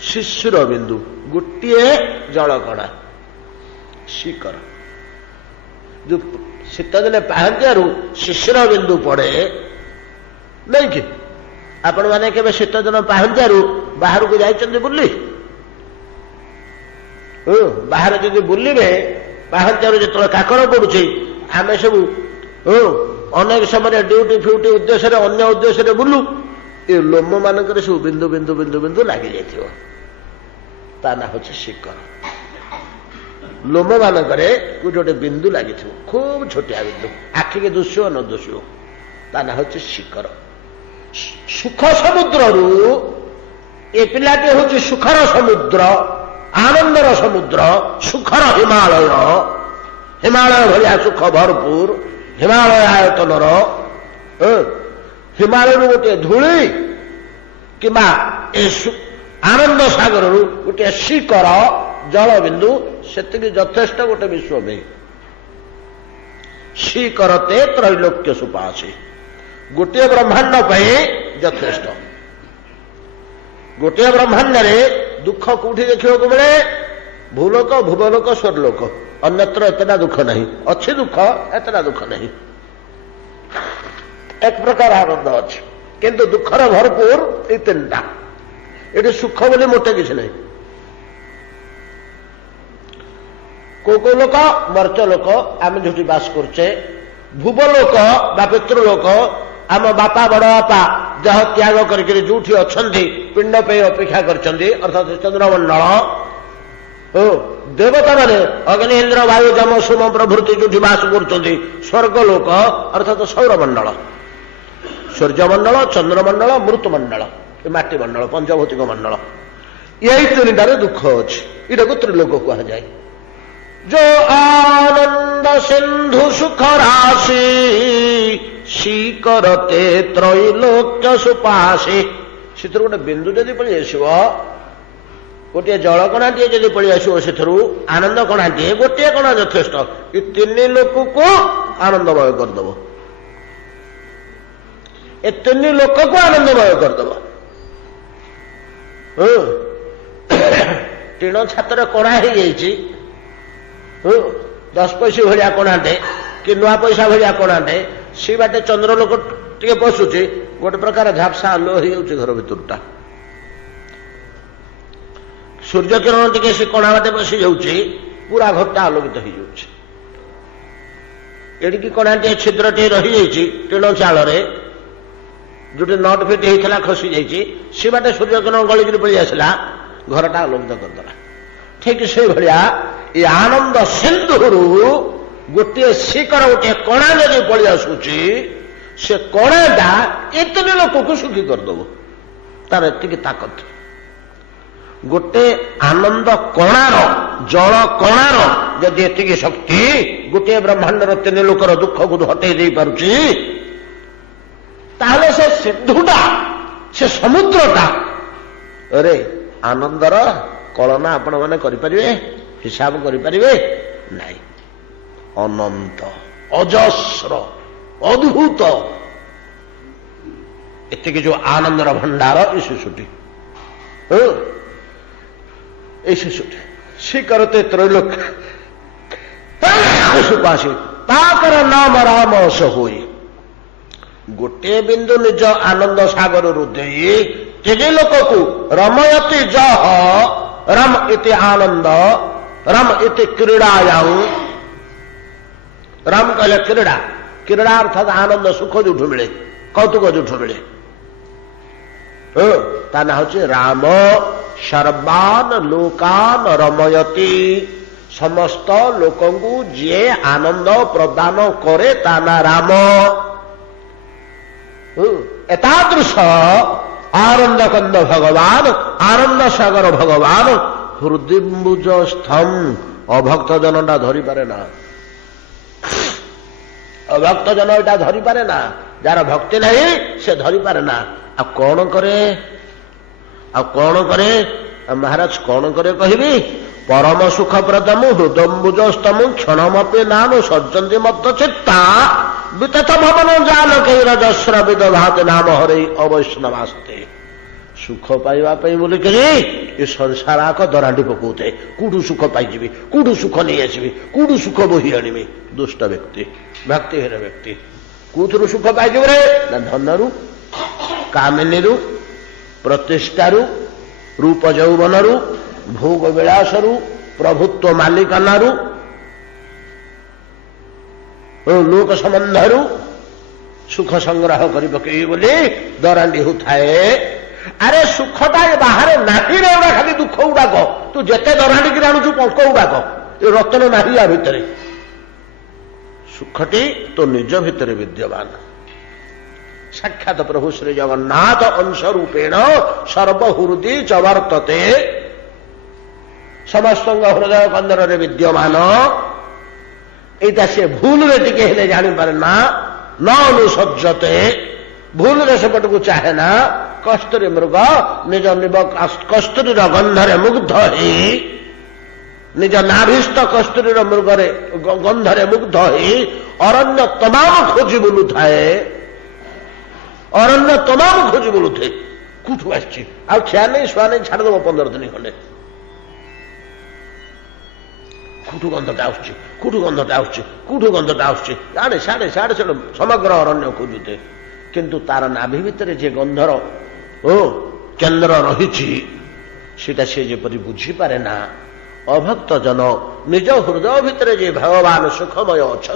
ଶିଶିର ବିନ୍ଦୁ ଗୋଟିଏ ଜଳକଣା ଶିକର। ଯୋଉ ଶୀତଦିନେ ପାହାଞ୍ଚିଆରୁ ଶିଶିର ବିନ୍ଦୁ ପଡେ ନାଇଁ କି? ଆପଣମାନେ କେବେ ଶୀତଦିନ ପାହାଞ୍ଚିଆରୁ ବାହାରକୁ ଯାଇଛନ୍ତି ବୁଲି? ବାହାରେ ଯଦି ବୁଲିବେ, ପାହାଞ୍ଚିଆରୁ ଯେତେବେଳେ କାକର ପଡୁଛି, ଆମେ ସବୁ ଅନେକ ସମୟରେ ଡ୍ୟୁଟି ଫ୍ୟୁଟି ଉଦ୍ଦେଶ୍ୟରେ, ଅନ୍ୟ ଉଦ୍ଦେଶ୍ୟରେ ବୁଲୁ। ଏ ଲୋମ ମାନଙ୍କରେ ସବୁ ବିନ୍ଦୁ ବିନ୍ଦୁ ବିନ୍ଦୁ ବିନ୍ଦୁ ଲାଗି ଯାଇଥିବ। ତା ନାଁ ହଉଛି ଶିକର। ଲୋମ ମାନଙ୍କରେ ଗୋଟେ ଗୋଟେ ବିନ୍ଦୁ ଲାଗିଥିବ, ଖୁବ ଛୋଟିଆ ବିନ୍ଦୁ, ଆଖିକି ଦୁଷିବ ନ ଦୁଷିବ। ତା ନାଁ ହଉଛି ଶିକର। ସୁଖ ସମୁଦ୍ରରୁ ଏ ପିଲାଟି ହଉଛି ସୁଖର ସମୁଦ୍ର, ଆନନ୍ଦର ସମୁଦ୍ର, ସୁଖର ହିମାଳୟ। ହିମାଳୟ ଭଳିଆ ସୁଖ ଭରପୁର, ହିମାଳୟ ଆୟତନର। ହିମାଳୟରୁ ଗୋଟିଏ ଧୂଳି କିମ୍ବା ଏ ଆନନ୍ଦ ସାଗରରୁ ଗୋଟିଏ ଶିକର ଜଳବିନ୍ଦୁ, ସେତିକି ଯଥେଷ୍ଟ ଗୋଟେ ବିଶ୍ୱ ପାଇଁ। ଶ୍ରୀକରତେ ତ୍ରୈଲୋକ୍ୟ ସୁପାଶୀ, ଗୋଟିଏ ବ୍ରହ୍ମାଣ୍ଡ ପାଇଁ ଯଥେଷ୍ଟ। ଗୋଟିଏ ବ୍ରହ୍ମାଣ୍ଡରେ ଦୁଃଖ କୋଉଠି ଦେଖିବାକୁ ମିଳେ? ଭୂଲୋକ, ଭୁବଲୋକ, ସ୍ୱର୍ଲୋକ। ଅନ୍ୟତ୍ର ଏତେଟା ଦୁଃଖ ନାହିଁ। ଅଛି ଦୁଃଖ, ଏତେଟା ଦୁଃଖ ନାହିଁ। ଏକ ପ୍ରକାର ଆନନ୍ଦ ଅଛି, କିନ୍ତୁ ଦୁଃଖର ଭରପୁର ଏଇ 3ଟା। ଏଠି ସୁଖ ବୋଲି ମୋଟେ କିଛି ନାହିଁ। କୋଉ କୋଉ ଲୋକ? ମର୍ତ୍ୟ ଲୋକ, ଆମେ ଯୋଉଠି ବାସ କରୁଛେ। ଭୁବଲୋକ ବା ପିତୃଲୋକ, ଆମ ବାପା ବଡ ବାପା ଦେହ ତ୍ୟାଗ କରିକି ଯୋଉଠି ଅଛନ୍ତି, ପିଣ୍ଡ ପାଇଁ ଅପେକ୍ଷା କରିଛନ୍ତି, ଅର୍ଥାତ୍ ଚନ୍ଦ୍ରମଣ୍ଡଳ। ଦେବତାମାନେ ଅଗ୍ନି ଇନ୍ଦ୍ର ବାୟୁ ଯମ ସୋମ ପ୍ରଭୃତି ଯୋଉଠି ବାସ କରୁଛନ୍ତି, ସ୍ୱର୍ଗଲୋକ ଅର୍ଥାତ୍ ସୌରମଣ୍ଡଳ। ସୂର୍ଯ୍ୟମଣ୍ଡଳ, ଚନ୍ଦ୍ରମଣ୍ଡଳ, ମୃତ୍ୟୁମଣ୍ଡଳ, ଏ ମାଟି ମଣ୍ଡଳ, ପଞ୍ଚଭୌତିକ ମଣ୍ଡଳ। ଏଇ 3ଟାରେ ଦୁଃଖ ଅଛି। ଏଟାକୁ ତ୍ରିଲୋକ କୁହାଯାଏ। जो आनंद सिंधु सुख राशि श्रीकरते त्रैलोक्य सुपाशे। ସେଥିରୁ ଗୋଟେ ବିନ୍ଦୁ ଯଦି ପଳେଇ ଆସିବ, ଗୋଟିଏ ଜଳକଣାଟିଏ ଯଦି ପଳେଇ ଆସିବ, ସେଥିରୁ ଆନନ୍ଦ କଣାଟିଏ, ଗୋଟିଏ କଣା ଯଥେଷ୍ଟ। ଏ 3 ଲୋକକୁ ଆନନ୍ଦମୟ କରିଦବ। ଏ 3 ଲୋକକୁ ଆନନ୍ଦମୟ କରିଦବ। ଟିଣ ଛାତରେ କଣା ହେଇଯାଇଛି, 10 ପଇସା ଭଳିଆ କଣାଟେ କି ନୂଆ ପଇସା ଭଳିଆ କଣାଟେ, ସେ ବାଟେ ଚନ୍ଦ୍ର ଲୋକ ଟିକେ ପଶୁଛି, ଗୋଟେ ପ୍ରକାର ଝାପସା ଆଲୁଅ ହେଇଯାଉଛି ଘର ଭିତରଟା। ସୂର୍ଯ୍ୟ କିରଣ ଟିକେ ସେ କଣା ବାଟେ ପଶି ଯାଉଛି, ପୁରା ଘରଟା ଆଲୋକିତ ହେଇଯାଉଛି। ଏଠିକି କଣାଟିଏ ଛିଦ୍ରଟିଏ ରହିଯାଇଛି ଟିଣ ଚାଳରେ, ଯୋଉଠି ନଟ ଫିଟ ହେଇଥିଲା ଖସି ଯାଇଛି, ସେ ବାଟେ ସୂର୍ଯ୍ୟ କିରଣ ଗଳିକିରି ପଳେଇ ଆସିଲା, ଘରଟା ଆଲୋକିତ କରିଦେଲା। ଠିକ ସେଇଭଳିଆ ଏ ଆନନ୍ଦ ସିନ୍ଧୁରୁ ଗୋଟିଏ ଶିକର, ଗୋଟିଏ କଣା ଯଦି ପଳେଇ ଆସୁଛି, ସେ କଣାଟା 3 ଲୋକକୁ ସୁଖୀ କରିଦବ। ତାର ଏତିକି ତାକତ। गोटे आनंद कणार जल कणार जदि एतिकी शक्ति गोटे ब्रह्मांडर 3 लोकर दुख को हटई दे पारुछि ताहले से सिंधुटा से समुद्रटा अरे आनंदर कलना आपण माने करि परिबे हिसाब करि परिबे नहीं अनंत अजस्र अद्भुत एतिकी जो आनंदर भंडार ई शिशुटी शिशुटी सी करते त्रैलोक सुपासी ताकर नाम राम स होई गोटे बिंदु निज आनंद सागर रुदयी त्रिलोक को रमयति जह रम इति आनंद रम इति क्रीड़ायां रम कहले क्रीड़ा क्रीड़ा अर्थात आनंद सुख जोठु मिले कौतुक जोठु मिले ता ना हूँ राम सर्वान लोकान रमयति समस्त लोकंकु जे आनंद प्रदान करे ता ना राम एतादृश आनंद कंद भगवान आनंद सागर भगवान हृदयम्बुज स्थम अभक्त जनटा धरी पारे ना अभक्त जन एटा धरी पारे ना जार भक्ति नहीं से धरी पारे ना आ कौन करे महाराज कौन करे कहबी परम सुख प्रदम हृदम्बुज स्तम क्षणमपे नाम सज्जंती मत चित्ता वितत भवन जाल कई रजस्र विदभात नाम हरे अवैष्णवास्ते सुख पाइबा बोली ये संसार आक दरांडी पकाउते कूटू सुख पाइबी कूटू सुख नहीं आसबी कूटू सुख बोही आनबी दुष्ट व्यक्ति भक्तिहीन व्यक्ति कूथरू सुख पाइब रे ना धनरू कामिनीरू प्रतिष्ठारू रूप यौवनरू भोग विलासरू प्रभुत्व मालिकानारू लोक संबंधरू सुख संग्रह कर पकई बोली दरांडी होताए अरे सुखटा बाहर नाही रे खाली दुख गुड़ाक तू जेते दरांडी की आणुचु पंक गुड़ाक ये रतन नाही या भितर सुखटी तो निज भितर विद्यमान साक्षात प्रभु श्री जगन्नाथ अंश रूपेण सर्वहृदय चवर्तते समस्त हृदय कंदर विद्यमान एटा से भूल रे टिके हेले जानी पारे ना न अनुसज्जते भूल रे सेपट को चाहे ना कस्तूरी मृग निज कस्तूरी गंधरे मुग्ध ही निज नाभिस्थ कस्तूरी मृगरे गंधरे मुग्ध ही अरण्य तमाम खोजी बुलू थाए अरण्य तमाम खोजी बुलू थे कूठू आसी आया नहीं शुआ नहीं छाड़देव 15 दिन खंडे कूठू गंधटा आसुची आड़े साड़े समग्र अरण्य खोजुते किंतु तार नाभि भितर जे गंधर केन्द्र रही सीटा सी जेपरी बुझीपारे ना अभक्त जन निज हृदय भितर जे भगवान सुखमय अच्छा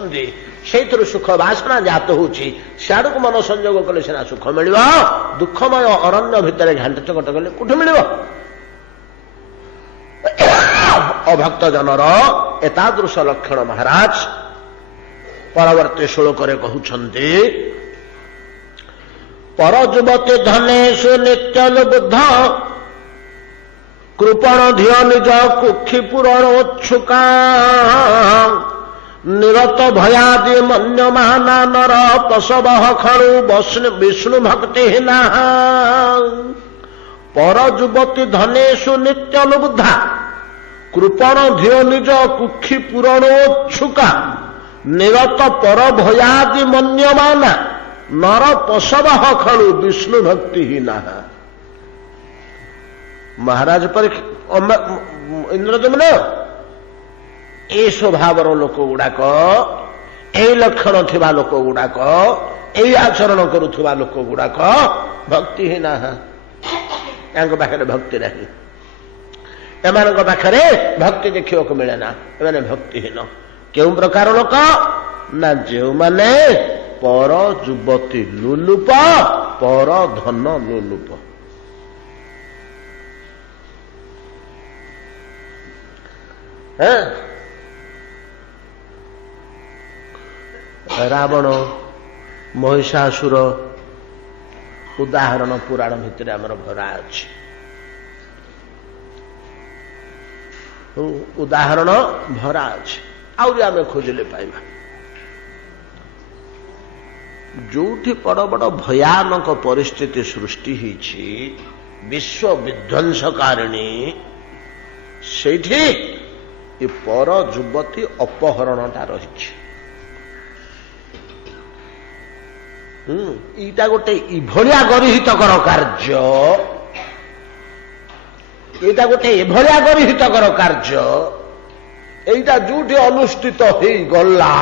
से सुख वासना जात होची सियाड़ को मन संयोग कले सीना सुख मिल दुखमय अरण्य भितर घाट चकट कले कौट मिल अभक्त जनर एतादृश लक्षण महाराज परवर्ती श्लोक कहउछन्ति पर युवती धनेषु नित्यल बुद्ध कृपण धिय निज कुक्षि पुरणोच्छुका निरत भयादि मन्यमाना नर पशव खलु विष्णु भक्ति पर युवती धनेषु नित्यल बुद्धा कृपण धिय निज कुक्षि पुरणोच्छुका निरत पर भयादि मन्यमाना नर पशव खलु विष्णु भक्ति महाराज पर इंद्रदम्न ए स्वभाव लोक गुड़ाक ए लक्षण थिबा लोक गुड़ाक ए आचरण करुवा लोक गुड़ाक भक्तिहीन पाखे भक्ति नहीं एम पाखे भक्ति देखा मिले ना एम भक्तिहीन क्यों प्रकार लोक ना जो माने पर युवती लुलुप पर धन लुलुप रावण महिषासुर उदाहरण पुराण भितर आमर भरा अच्छी ଉଦାହରଣ ଭରା ଅଛି। ଆହୁରି ଆମେ ଖୋଜିଲେ ପାଇବା। ଯୋଉଠି ବଡ଼ ବଡ଼ ଭୟାନକ ପରିସ୍ଥିତି ସୃଷ୍ଟି ହେଇଛି ବିଶ୍ୱ ବିଧ୍ୱଂସକାରିଣୀ, ସେଇଠି ଏ ପର ଯୁବତୀ ଅପହରଣଟା ରହିଛି। ଏଇଟା ଗୋଟେ ଏଭଳିଆ ଗରିହିତକର କାର୍ଯ୍ୟ, ଏଇଟା ଗୋଟେ ଏଭଳିଆ ଗରିହିତକର କାର୍ଯ୍ୟ, ଏଇଟା ଯୋଉଠି ଅନୁଷ୍ଠିତ ହେଇଗଲା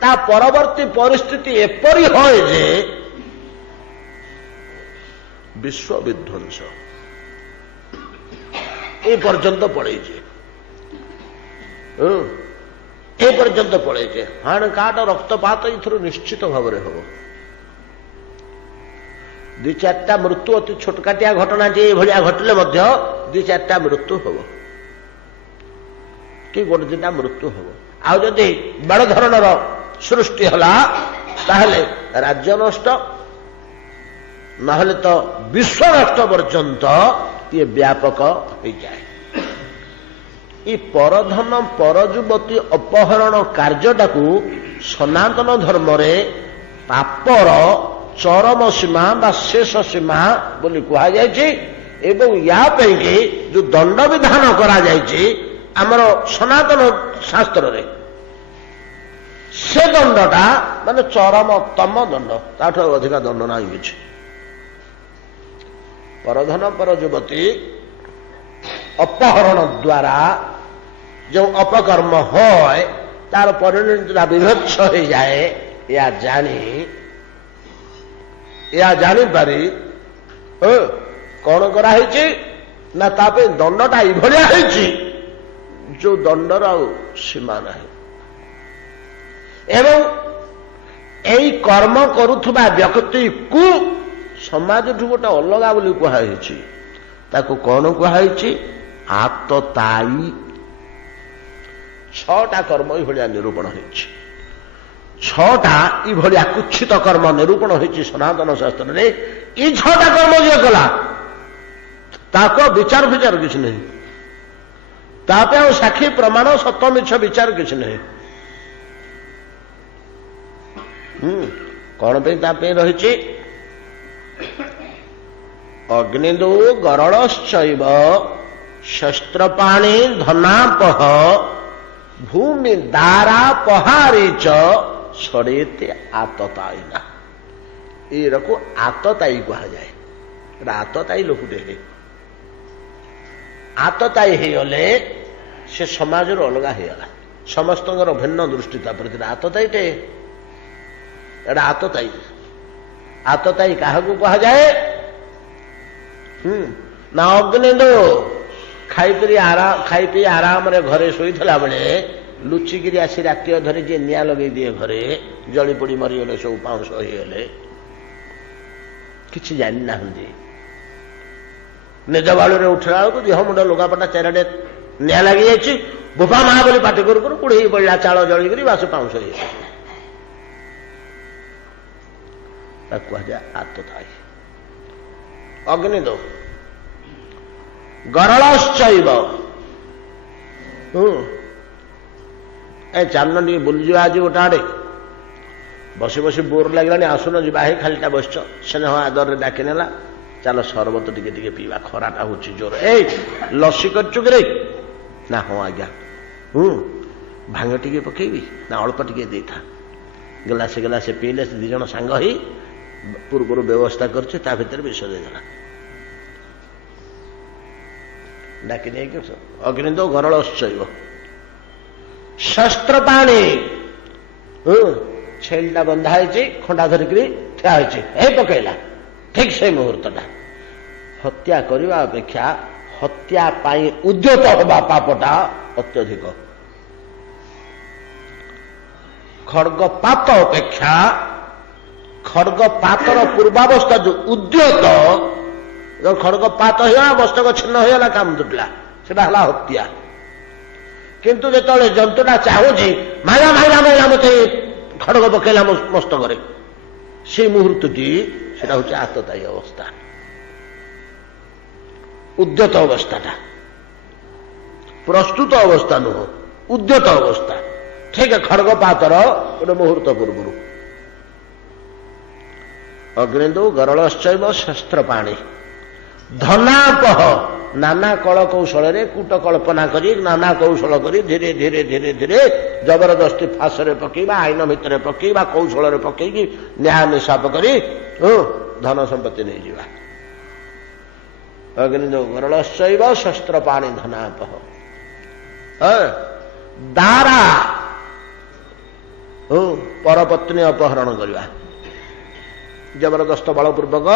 ତା ପରବର୍ତ୍ତୀ ପରିସ୍ଥିତି ଏପରି ହୁଏ ଯେ ବିଶ୍ୱ ବିଧ୍ୱଂସ ଏ ପର୍ଯ୍ୟନ୍ତ ପଳେଇଛି। ଏ ପର୍ଯ୍ୟନ୍ତ ପଳେଇছে। ହାଣ କାଟ ରକ୍ତପାତ ଏଥିରୁ ନିଶ୍ଚିତ ଭାବରେ ହବ। ଦୁଇ ଚାରିଟା ମୃତ୍ୟୁ ଅତି ଛୋଟକାଟିଆ ଘଟଣା ଯେ ଏଭଳିଆ ଘଟିଲେ ମଧ୍ୟ ଦୁଇ ଚାରିଟା ମୃତ୍ୟୁ ହବ କି ଗୋଟେ ଦିଟା ମୃତ୍ୟୁ ହବ। ଆଉ ଯଦି ବଡ଼ ଧରଣର ସୃଷ୍ଟି ହେଲା ତାହେଲେ ରାଜ୍ୟ ନଷ୍ଟ, ନହେଲେ ତ ବିଶ୍ୱ ନଷ୍ଟ ପର୍ଯ୍ୟନ୍ତ ଇଏ ବ୍ୟାପକ ହେଇଯାଏ। ଏ ପରଧନ ପରଯୁବତୀ ଅପହରଣ କାର୍ଯ୍ୟଟାକୁ ସନାତନ ଧର୍ମରେ ପାପର ଚରମ ସୀମା ବା ଶେଷ ସୀମା ବୋଲି କୁହାଯାଇଛି। ଏବଂ ୟା ପାଇଁକି ଯୋଉ ଦଣ୍ଡ ବିଧାନ କରାଯାଇଛି ଆମର ସନାତନ ଶାସ୍ତ୍ରରେ, ସେ ଦଣ୍ଡଟା ମାନେ ଚରମତମ ଦଣ୍ଡ, ତାଠାରୁ ଅଧିକା ଦଣ୍ଡ ନାହିଁ କିଛି। ପରଧନ ପର ଯୁବତୀ ଅପହରଣ ଦ୍ୱାରା ଯେଉଁ ଅପକର୍ମ হয় ତାର ପରିଣତିଟା ବିଭତ୍ସ ହେଇଯାଏ। ଏହା ଜାଣିପାରି କଣ କରାହେଇଛି ନା ତା ପାଇଁ ଦଣ୍ଡଟା ଏଭଳିଆ ହେଇଛି ଯୋଉ ଦଣ୍ଡର ଆଉ ସୀମା ନାହିଁ। ଏବଂ ଏଇ କର୍ମ କରୁଥିବା ବ୍ୟକ୍ତିକୁ ସମାଜଠୁ ଗୋଟେ ଅଲଗା ବୋଲି କୁହାଯାଇଛି। ତାକୁ କଣ କୁହାଯାଇଛି? ଆତତାୟୀ। 6ଟା କର୍ମ ଏଭଳିଆ ନିରୂପଣ ହେଇଛି। 6ଟା ଏଭଳିଆ କୁଚ୍ଛିତ କର୍ମ ନିରୂପଣ ହେଇଛି ସନାତନ ଶାସ୍ତ୍ରରେ। ଏଇ 6ଟା କର୍ମ ଯିଏ କଲା ତାକୁ ବିଚାର ଫିଚାର କିଛି ନାହିଁ, ତା ପାଇଁ ଆଉ ସାକ୍ଷୀ ପ୍ରମାଣ ସତ ମିଛ ବିଚାର କିଛି ନାହିଁ। କଣ ପାଇଁ ତା ପାଇଁ ରହିଛି? ଅଗ୍ନିଦୁ ଗରଳଶ୍ଚୈବ ଶସ୍ତ୍ରପାଣି ଧନାପହ ଭୂମି ଦାରା ପହାରିଚ ଷଡ଼େତେ ଆତତାୟିନା। ଏଇଟାକୁ ଆତତାୟୀ କୁହାଯାଏ। ଏଟା ଆତତାୟୀ ଲୋକଟେ। ଆତତାୟୀ ହେଇଗଲେ ସେ ସମାଜରୁ ଅଲଗା ହେଇଗଲା। ସମସ୍ତଙ୍କର ଭିନ୍ନ ଦୃଷ୍ଟି ତା ପ୍ରତି। ଆତତାୟୀଟେ ଏଟା ଆତତାୟୀ। ଆତତାୟୀ କାହାକୁ କୁହାଯାଏ? ନା ଅଗ୍ନିଦୁ ଖାଇ ପିଇ ଆରାମରେ ଘରେ ଶୋଇଥିଲା ବେଳେ ଲୁଚିକିରି ଆସି ରାତି ଅଧରେ ଯିଏ ନିଆଁ ଲଗେଇ ଦିଏ ଘରେ, ଜଳି ପୋଡ଼ି ମରିଗଲେ, ସବୁ ପାଉଁଶ ହେଇଗଲେ, କିଛି ଜାଣିନାହାନ୍ତି। ନିଜ ବାଳୁରେ ଉଠିଲା ବେଳକୁ ଦେହ ମୁଣ୍ଡ ଲୁଗାପଟା ଚାରିଆଡ଼େ ନିଆଁ ଲାଗିଯାଇଛି। ବୋପା ମା ବୋଲି ପାଟି କରୁ କରୁ କୁଢ଼େଇ ପଡ଼ିଲା, ଚାଳ ଜଳିକିରି ବାସ ପାଉଁଶ ହେଇଗଲା। ତାକୁ କୁହାଯାଏ ଆତତାୟୀ। ଅଗ୍ନିଦୁ ଗରଳଶ୍ଚୈବ। ଚାଲୁନ ଟିକେ ବୁଲିଯିବା ଆଜି ଗୋଟେ ଆଡ଼େ। ବସି ବସି ବୋର ଲାଗିଲାଣି, ଆସୁନ ଯିବା। ହେଇ ଖାଲିଟା ବସିଛ। ସ୍ନେହ ଆଦରରେ ଡାକି ନେଲା, ଚାଲ ସରବତ ଟିକେ ଟିକେ ପିଇବା, ଖରାଟା ହଉଛି ଜୋର। ଏଇ ଲସି କରିଛୁ କିରେ? ନା ହଁ ଆଜ୍ଞା। ଭାଙ୍ଗ ଟିକେ ପକେଇବି ନା ଅଳ୍ପ ଟିକେ ଦେଇଥା। ଗଲାସେ ଗଲାସେ ପିଇଲେ। ସେ 2 ଜଣ ସାଙ୍ଗ ହେଇ ପୂର୍ବରୁ ବ୍ୟବସ୍ଥା କରିছে, ତା ଭିତରେ ବିଷ ଦେଇଦେଲା। ଡାକି ନେଇକି ଅଗ୍ନିଦୁ ଗରଳଶ୍ଚୈବ ଶସ୍ତ୍ରପାଣି। ଛେଳିଟା ବନ୍ଧା ହେଇଛି, ଖଣ୍ଡା ଧରିକିରି ଠିଆ ହେଇଛି, ହେଇ ପକେଇଲା। ଠିକ୍ ସେଇ ମୁହୂର୍ତ୍ତଟା। ହତ୍ୟା କରିବା ଅପେକ୍ଷା ହତ୍ୟା ପାଇଁ ଉଦ୍ୟତ ହେବା ପାପଟା ଅତ୍ୟଧିକ। ଖଡ୍ଗପାତ ଅପେକ୍ଷା ଖଡ୍ଗପାତର ପୂର୍ବାବସ୍ଥା ଯୋଉ ଉଦ୍ୟତ, ଖଡ୍ଗପାତ ହେଇଗଲା, ମସ୍ତକ ଛିନ୍ନ ହେଇଗଲା, କାମ ତୁଟିଲା, ସେଟା ହେଲା ହତ୍ୟା। କିନ୍ତୁ ଯେତେବେଳେ ଜନ୍ତୁଟା ଚାହୁଁଛି ମାଇଲା ମାଇଲା ମାଇଲା ମତେ ଖଡ୍ଗ ପକେଇଲା ମସ୍ତକରେ, ସେଇ ମୁହୂର୍ତ୍ତଟି ସେଟା ହଉଛି ଆତତାୟୀ ଅବସ୍ଥା, ଉଦ୍ୟତ ଅବସ୍ଥାଟା। ପ୍ରସ୍ତୁତ ଅବସ୍ଥା ନୁହଁ, ଉଦ୍ୟତ ଅବସ୍ଥା। ଠିକ ଖଡ଼ଗପାତର ଗୋଟେ ମୁହୂର୍ତ୍ତ ପୂର୍ବରୁ। ଅଗ୍ନିଦୁ ଗରଳଶ୍ଚୈବ ଶସ୍ତ୍ରପାଣି ଧନାପହ ନାନା କଳ କୌଶଳରେ କୂଟ କଳ୍ପନା କରି ନାନା କୌଶଳ କରି ଧୀରେ ଧୀରେ ଧୀରେ ଧୀରେ ଜବରଦସ୍ତି ଫାଶରେ ପକେଇବା, ଆଇନ ଭିତରେ ପକେଇବା, କୌଶଳରେ ପକେଇକି ନ୍ୟାୟ ନିଶାପ କରି ଧନ ସମ୍ପତ୍ତି ନେଇଯିବା। ଅଗ୍ନିଦୁ ଗରଳଶ୍ଚୈବ ଶସ୍ତ୍ରପାଣି ଧନାପହ ଦାରା ପରପତ୍ନୀ ଅପହରଣ କରିବା, ଜବରଦସ୍ତ ବଳପୂର୍ବକ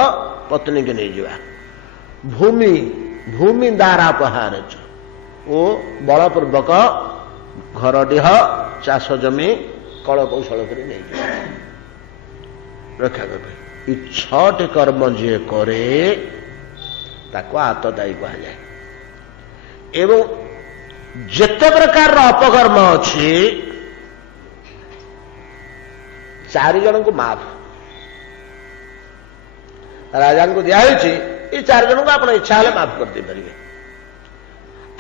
ପତ୍ନୀକି ନେଇଯିବା। ଭୂମି ଦାରାପହାର ଓ ବଳପୂର୍ବକ ଘରଡିହ ଚାଷ ଜମି କଳ କୌଶଳ କରି ନେଇଯିବା, ରକ୍ଷା କରିବେ। ଏ 6ଟି କର୍ମ ଯିଏ କରେ ତାକୁ ଆତତାୟୀ କୁହାଯାଏ। ଏବଂ ଯେତେ ପ୍ରକାରର ଅପକର୍ମ ଅଛି 4 ଜଣଙ୍କୁ ମାଫ। ରାଜାଙ୍କୁ ଦିଆହେଇଛି ଏ 4 ଜଣଙ୍କୁ ଆପଣ ଇଚ୍ଛା ହେଲେ ମାଫ କରିଦେଇପାରିବେ।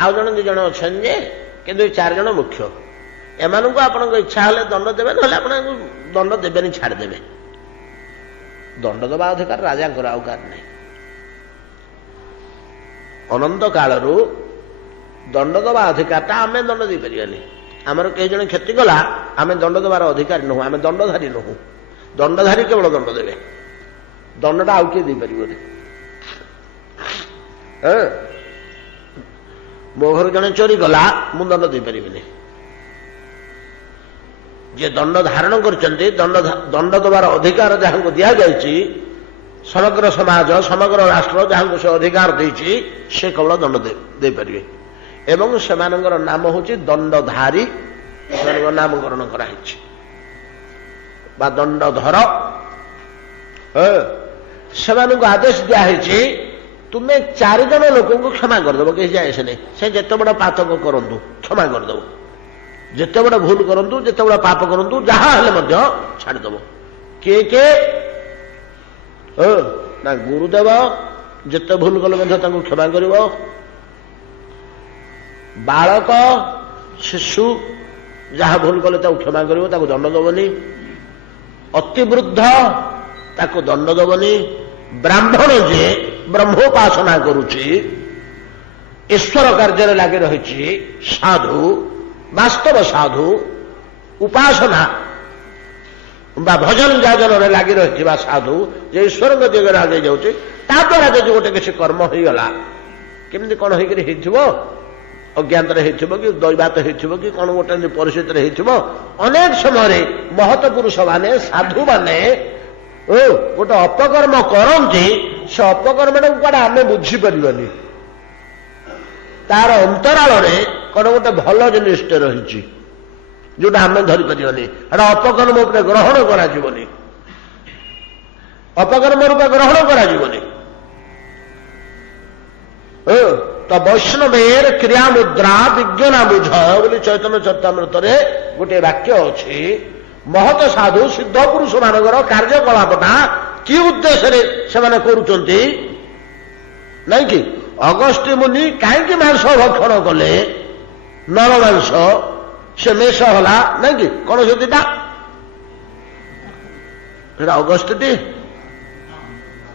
ଆଉ ଜଣେ 2 ଜଣ ଅଛନ୍ତି ଯେ କିନ୍ତୁ ଏ 4 ଜଣ ମୁଖ୍ୟ, ଏମାନଙ୍କୁ ଆପଣଙ୍କ ଇଚ୍ଛା ହେଲେ ଦଣ୍ଡ ଦେବେ, ନହେଲେ ଆପଣଙ୍କୁ ଦଣ୍ଡ ଦେବେନି, ଛାଡ଼ିଦେବେ। ଦଣ୍ଡ ଦେବା ଅଧିକାର ରାଜାଙ୍କର, ଆଉ କାହାର ନାହିଁ। ଅନନ୍ତ କାଳରୁ ଦଣ୍ଡ ଦେବା ଅଧିକାରଟା ଆମେ ଦଣ୍ଡ ଦେଇପାରିବାନି। ଆମର କେହି ଜଣେ କ୍ଷତି କଲା, ଆମେ ଦଣ୍ଡ ଦେବାର ଅଧିକାରୀ ନୁହଁ, ଆମେ ଦଣ୍ଡଧାରୀ ନୁହଁ। ଦଣ୍ଡଧାରୀ କେବଳ ଦଣ୍ଡ ଦେବେ, ଦଣ୍ଡଟା ଆଉ କିଏ ଦେଇପାରିବନି। ମୋ ଘରୁ ଜଣେ ଚୋରି କଲା, ମୁଁ ଦଣ୍ଡ ଦେଇପାରିବିନି। ଯିଏ ଦଣ୍ଡ ଧାରଣ କରିଛନ୍ତି, ଦଣ୍ଡ ଦେବାର ଅଧିକାର ଯାହାଙ୍କୁ ଦିଆଯାଇଛି, ସମଗ୍ର ସମାଜ ସମଗ୍ର ରାଷ୍ଟ୍ର ଯାହାଙ୍କୁ ସେ ଅଧିକାର ଦେଇଛି, ସେ କେବଳ ଦଣ୍ଡ ଦେଇପାରିବେ। ଏବଂ ସେମାନଙ୍କର ନାମ ହେଉଛି ଦଣ୍ଡଧାରୀ, ସେମାନଙ୍କ ନାମକରଣ କରାହେଇଛି ବା ଦଣ୍ଡଧର। ସେମାନଙ୍କୁ ଆଦେଶ ଦିଆହେଇଛି ତୁମେ 4 ଜଣ ଲୋକଙ୍କୁ କ୍ଷମା କରିଦେବ, କେହି ଯାଏସ ନାହିଁ। ସେ ଯେତେ ବଡ଼ ପାତକ କରନ୍ତୁ କ୍ଷମା କରିଦେବ, ଯେତେ ବଡ଼ ଭୁଲ କରନ୍ତୁ, ଯେତେ ବଡ଼ ପାପ କରନ୍ତୁ, ଯାହା ହେଲେ ମଧ୍ୟ ଛାଡ଼ିଦେବ। କିଏ କିଏ? ନା ଗୁରୁଦେବ ଯେତେ ଭୁଲ କଲେ ମଧ୍ୟ ତାଙ୍କୁ କ୍ଷମା କରିବ। ବାଳକ ଶିଶୁ ଯାହା ଭୁଲ କଲେ ତାକୁ କ୍ଷମା କରିବ, ତାକୁ ଦଣ୍ଡ ଦେବନି। ଅତିବୃଦ୍ଧ ତାକୁ ଦଣ୍ଡ ଦେବନି। ବ୍ରାହ୍ମଣ ଯିଏ ବ୍ରହ୍ମୋପାସନା କରୁଛି, ଈଶ୍ୱର କାର୍ଯ୍ୟରେ ଲାଗି ରହିଛି, ସାଧୁ, ବାସ୍ତବ ସାଧୁ, ଉପାସନା ବା ଭଜନ ଯାଜନରେ ଲାଗି ରହିଥିବା ସାଧୁ, ଯେ ଈଶ୍ୱରଙ୍କ ଦିଗରେ ଆଗେଇ ଯାଉଛି, ତା ଦ୍ୱାରା ଯଦି ଗୋଟେ କିଛି କର୍ମ ହେଇଗଲା, କେମିତି କ'ଣ ହେଇକରି ହେଇଥିବ, ଅଜ୍ଞାତରେ ହେଇଥିବ କି ଦୈବାତ ହେଇଥିବ କି କ'ଣ ଗୋଟେ ପରିସ୍ଥିତିରେ ହେଇଥିବ। ଅନେକ ସମୟରେ ମହତ ପୁରୁଷମାନେ, ସାଧୁମାନେ ଗୋଟେ ଅପକର୍ମ କରନ୍ତି, ସେ ଅପକର୍ମଟାକୁ କୁଆଡ଼େ ଆମେ ବୁଝିପାରିବାନି। ତାର ଅନ୍ତରାଳରେ କ'ଣ ଗୋଟେ ଭଲ ଜିନିଷଟେ ରହିଛି, ଯୋଉଟା ଆମେ ଧରିପାରିବାନି। ଏଟା ଅପକର୍ମ ରୂପେ ଗ୍ରହଣ କରାଯିବନି, ଅପକର୍ମ ରୂପେ ଗ୍ରହଣ କରାଯିବନି। ତ ବୈଷ୍ଣବେର କ୍ରିୟା ମୁଦ୍ରା ବିଜ୍ଞାନ ବୁଝ ବୋଲି ଚୈତନ୍ୟ ଚରିତାମୃତରେ ଗୋଟିଏ ବାକ୍ୟ ଅଛି। ମହତ ସାଧୁ ସିଦ୍ଧ ପୁରୁଷ ମାନଙ୍କର କାର୍ଯ୍ୟକଳାପଟା କି ଉଦ୍ଦେଶ୍ୟରେ ସେମାନେ କରୁଛନ୍ତି, ନାଇଁ କି? ଅଗସ୍ତ୍ୟ ମୁନି କାହିଁକି ମାଂସ ଭକ୍ଷଣ କଲେ? ନର ମାଂସ, ସେ ମେଷ ହେଲା, ନାଇଁ କି? କ'ଣ ସେଥିଟା? ସେଟା ଅଗସ୍ତ୍ୟଟି?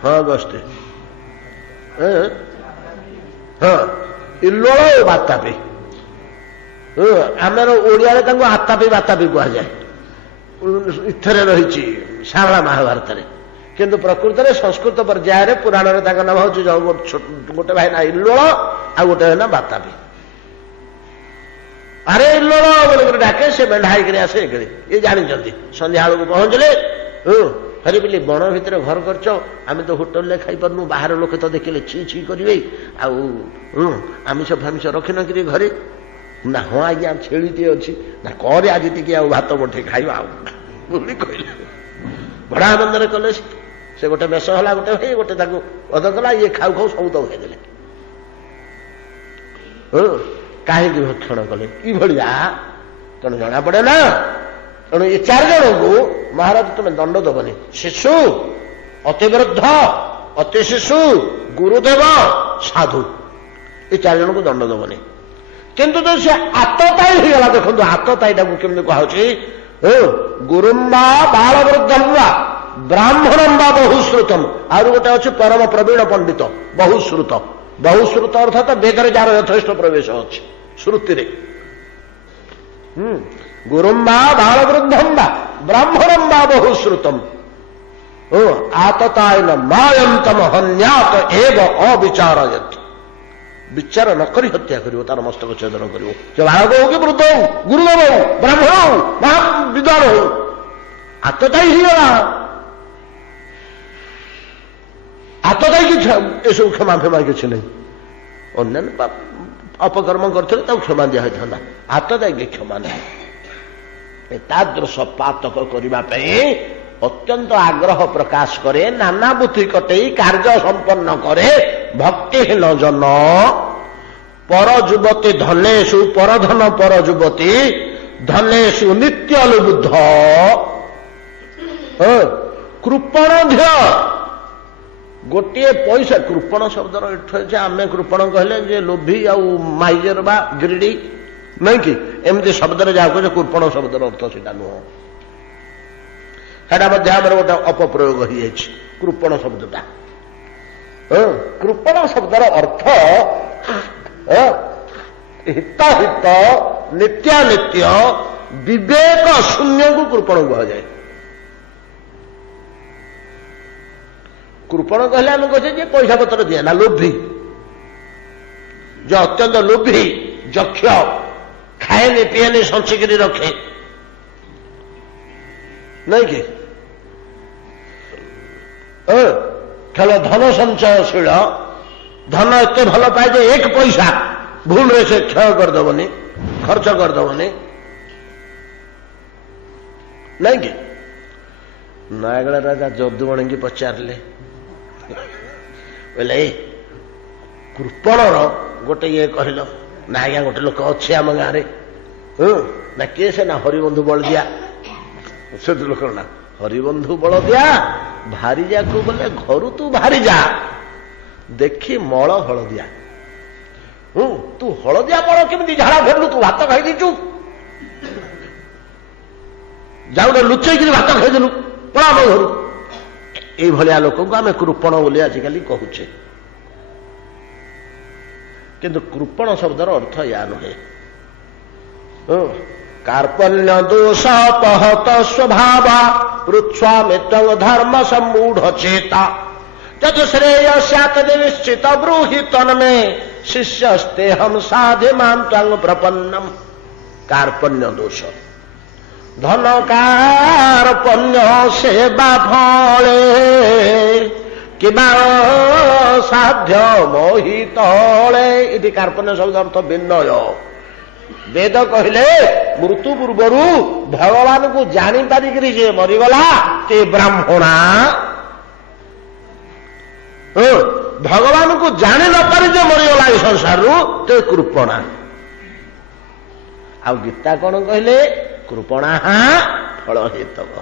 ହଁ ଅଗସ୍ତ୍ୟ। ହଁ ଇଲ୍ଲୋଳ ଓ ବାତାପି। ଆମର ଓଡ଼ିଆରେ ତାଙ୍କୁ ଆତାପି ବାତାପି କୁହାଯାଏ, ଏଥିରେ ରହିଛି ଶାରଳା ମହାଭାରତରେ। କିନ୍ତୁ ପ୍ରକୃତରେ ସଂସ୍କୃତ ପର୍ଯ୍ୟାୟରେ ପୁରାଣରେ ତାଙ୍କ ନାମ ହେଉଛି ଗୋଟେ ଭାଇ ନା ଇଲ୍ଲୋଳ, ଆଉ ଗୋଟେ ନା ବାତାପି। ଆରେ ଇଲ୍ଲୋଳ ବୋଲିକରି ଡାକେ, ସେ ମେଣ୍ଢା ହେଇକରି ଆସେ। ଇଏ ଜାଣିଛନ୍ତି। ସନ୍ଧ୍ୟା ବେଳକୁ ପହଞ୍ଚିଲେ, ହରିବିଲି ବଣ ଭିତରେ ଘର କରିଛ, ଆମେ ତ ହୋଟେଲରେ ଖାଇପାରୁନୁ, ବାହାର ଲୋକେ ତ ଦେଖିଲେ ଛି ଛି କରିବେ, ଆଉ ଆମିଷ ଫାମିଷ ରଖିନକିରି ଘରେ? ନା ହଁ ଆଜ୍ଞା ଛେଳିଟିଏ ଅଛି। ନା କରେ ଆଜି ଟିକେ ଆଉ ଭାତ ମୁଠେ ଖାଇବା ଆଉ ବୋଲି କହିଲେ। ବଡ଼ ଆନନ୍ଦରେ କଲେ। ସେ ଗୋଟେ ମେଷ ହେଲା, ଗୋଟେ ଭାଇ, ଗୋଟେ ତାକୁ ବଧ କଲା। ଇଏ ଖାଉ ଖାଉ ସବୁ ତ ଖାଇଦେଲେ। କାହିଁକି ଭକ୍ଷଣ କଲେ? କିଭଳିଆ ତେଣୁ ଜଣାପଡ଼େ ନା। ତେଣୁ ଏ 4 ଜଣଙ୍କୁ ମହାରାଜ ତୁମେ ଦଣ୍ଡ ଦେବନି। ଶିଶୁ, ଅତି ବୃଦ୍ଧ, ଅତି ଶିଶୁ, ଗୁରୁଦେବ, ସାଧୁ, ଏ 4 ଜଣଙ୍କୁ ଦଣ୍ଡ ଦେବନି। किंतु जो से आतताई होगा देखो आतताईटा को केमती कहुच्छी गुरुम्बा बाल वृद्धम वा ब्राह्मणम बा बहुश्रुतम आउ गोटे अच्छे परम प्रवीण पंडित बहुश्रुत बहुश्रुत अर्थात वेदरे जार यथेष्ट प्रवेश अच्छे श्रुति गुरुम्बा बाल वृद्धम वा ब्राह्मणम बा बहुश्रुतम आततायन मायंतम हन्यात एव अविचारयति विचार न करी हत्या करियो तार मस्तक छेदन करियो से बालक हो कि वृद्ध हो गुरुदेव हो ब्राह्मण हो महाविद्वान हो आतताई होगा आतताई की एसब क्षमा फेमा किसी नहीं अन्य अपकर्म करते क्षमा दिया था आतताई की क्षमा नहीं तादृश पातक करने अत्यंत आग्रह प्रकाश करे नाना बुद्धि कटई कार्य संपन्न करे भक्तिहीन जन पर युवती धनेशु परधन पर युवती धनेशु नित्य लुबुद्ध कृपण ध्य गोटे पैसा कृपण शब्दर अर्थ आम कृपण कहले जे लोभी आ माइजर बा गिरिडी नहीं कि एमती शब्द जहाँ कहे कृपण शब्दर अर्थ से नुह गोटे अपप्रयोग हो कृपण शब्दटा कृपण शब्दर अर्थ हिताहित नित्यानित्य विवेक शून्य को कृपण कहुए कृपण कहले आम कहे पैसा पत्र दिए ना लोभी जो अत्यंत लोभी यक्ष खाएनि पिएनि संचिकी रखे नहीं कि खेल धन संचयशील धन एत भल पाए जे एक पैसा भूल रे से क्षय करदेवनी खर्च करदेवनी नहीं कि नयागढ़ राजा जदुमणि की पचारे बोले कृपण गोटे ये कहल ना आज्ञा गोटे लोक अच्छे आम गाँव ना किए से ना हरिबंधु बलदिया से लोक ना हरिबंधु बलदिया भारी जा को बोले घर तू भारी जा देखी मल हलदिया तू हलदिया मल केमी झाड़ा फेरलु तू भात खाई दीचु जा गोटे लुचेक भात खाईदेलु पड़ा मो घर ये लोक को आम कृपण बोली आजिकल कहूचे किंतु कृपण शब्दर अर्थ या नुहे कार्पण्य दोष पहत स्वभाव पृच्छ्वामित्व धर्म सम्मूढ़ चेता तद श्रेय सैत निश्चित ब्रूहि तन्मे शिष्यस्ते हम साधि मां त्वं प्रपन्नम कार्पण्य दोष धन कार्पण्य सेवा फले किबा साध्य मोहितले इति कार्पण्य शब्द अर्थ विनय वेद कहले मृत्यु पूर्वर भगवान को जानी पारिकी जे मरीगला ते ब्राह्मणा भगवान को जानी न पारि जे मरीगला ए संसार ते कृपणा आ गीता कौन कहले कृपणा फल हेतव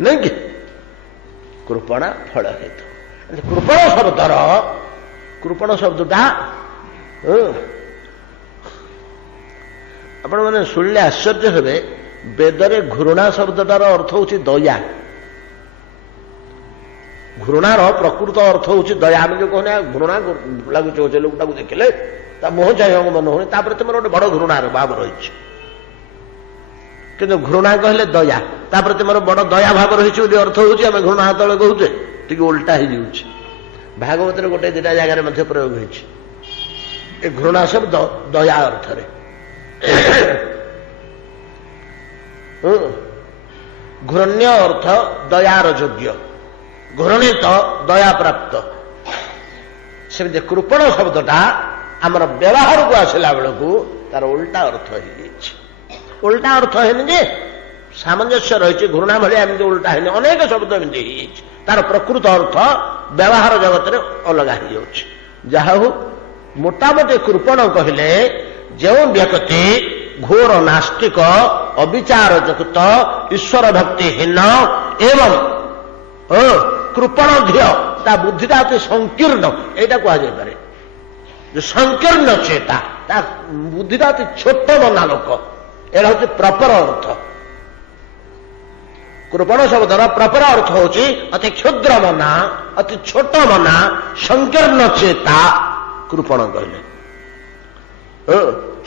नहीं कि कृपणा फल हेतु कृपण शब्दर कृपण शब्दटा आपण मैंने शुणिले आश्चर्य हे वेदरे घृणा शब्दटार अर्थ हूँ दया घृणार प्रकृत अर्थ हूँ दया आम जो कहने घृणा लगुचे लोकटा को देखिले ता मुह चाहिए मन होने प्रति मोर गोटे बड़ घृणार भाव रही कि घृणा कहले दया प्रति मोर बड़ दया भाव रही अर्थ हूँ आम घृणा तले कहूचे टी उल्टा हो भागवत गोटे दुटा जगह प्रयोग हो घृणा शब्द दया अर्थ घृण्य अर्थ दयार योग्य घृणित दया प्राप्त सेमती कृपण शब्दटा आमर व्यवहार को आसला बेलू तार उल्टा अर्थ हो उल्टा अर्थ है सामंजस्य रही घृणा भाई एमती उल्टा है अनेक शब्द एमती तार प्रकृत अर्थ व्यवहार जगत में अलग हो जहा हो मोटामोटी कृपण कहले जो व्यक्ति घोर नास्तिक अविचार युक्त ईश्वर भक्तिहीन एवं कृपण ध्येय ता बुद्धिटा अति संकीर्ण एटा कह जाए जो संकीर्ण चेता ତା ବୁଦ୍ଧିଟା ଅତି ଛୋଟ ମନା ଲୋକ। ଏଇଟା ହଉଛି ପ୍ରପର ଅର୍ଥ। କୃପଣ ଶବ୍ଦର ପ୍ରପର ଅର୍ଥ ହଉଛି ଅତି କ୍ଷୁଦ୍ର ମନା, ଅତି ଛୋଟ ମନା, ସଂକୀର୍ଣ୍ଣ ଚେତା କୃପଣ କହିଲେ।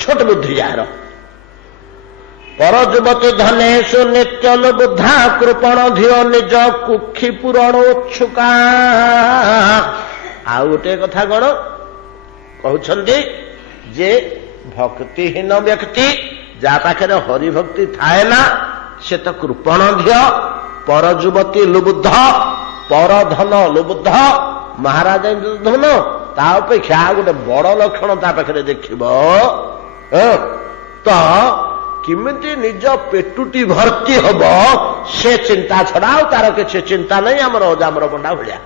ଛୋଟ ବୁଦ୍ଧି ଯାହାର। ପର ଯୁବତୀ ଧନେଷୁ ନିତ୍ୟଲ ବୁଦ୍ଧା କୃପଣ ଧିଅ ନିଜ କୁକ୍ଷି ପୂରଣ ଉତ୍ସୁକା। ଆଉ ଗୋଟେ କଥା କଣ କହୁଛନ୍ତି ଯେ ଭକ୍ତିହୀନ ବ୍ୟକ୍ତି ଯାହା ପାଖରେ ହରିଭକ୍ତି ଥାଏ ନା ସେ ତ କୃପଣ ଧିଅ, ପର ଯୁବତୀ ଲୁବୁଦ୍ଧ, ପର ଧନ ଲୁବୁଦ୍ଧ, ମହାରାଜା ଧନ ତା ଅପେକ୍ଷା ଗୋଟେ ବଡ ଲକ୍ଷଣ ତା ପାଖରେ ଦେଖିବ ତ କେମିତି ନିଜ ପେଟୁଟି ଭର୍ତ୍ତି ହବ ସେ ଚିନ୍ତା ଛଡା ଆଉ ତାର କିଛି ଚିନ୍ତା ନାହିଁ। ଆମର ଅଜାମର ପଣ୍ଡା ଭଳିଆ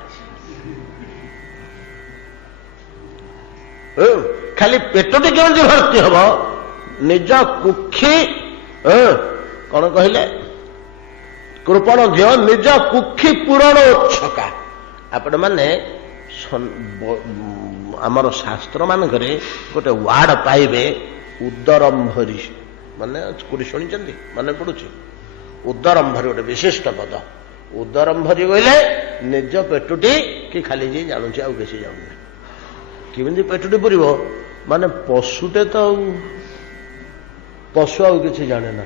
ଖାଲି ପେଟଟି କେମିତି ଭର୍ତ୍ତି ହବ, ନିଜ କୁକ୍ଷି କଣ କହିଲେ କୃପଣ ଝିଅ ନିଜ କୁକ୍ଷି ପୂରଣ ଉତ୍ସକା। ଆପଣ ମାନେ ଆମର ଶାସ୍ତ୍ର ମାନଙ୍କରେ ଗୋଟେ ୱାର୍ଡ ପାଇବେ ଉଦରମ୍ଭରି, ମାନେ କୋଉଠି ଶୁଣିଛନ୍ତି ମନେ ପଡୁଛି? ଉଦରମ୍ଭରି ଗୋଟେ ବିଶିଷ୍ଟ ପଦ। ଉଦରମ୍ଭରି କହିଲେ ନିଜ ପେଟୁଟି କି ଖାଲି ଯିଏ ଜାଣୁଛି ଆଉ କିଛି ଜାଣୁନି। କେମିତି ପେଟୁଟି ପୁରିବ? ମାନେ ପଶୁଟେ ତ ପଶୁ ଆଉ କିଛି ଜାଣେ ନା,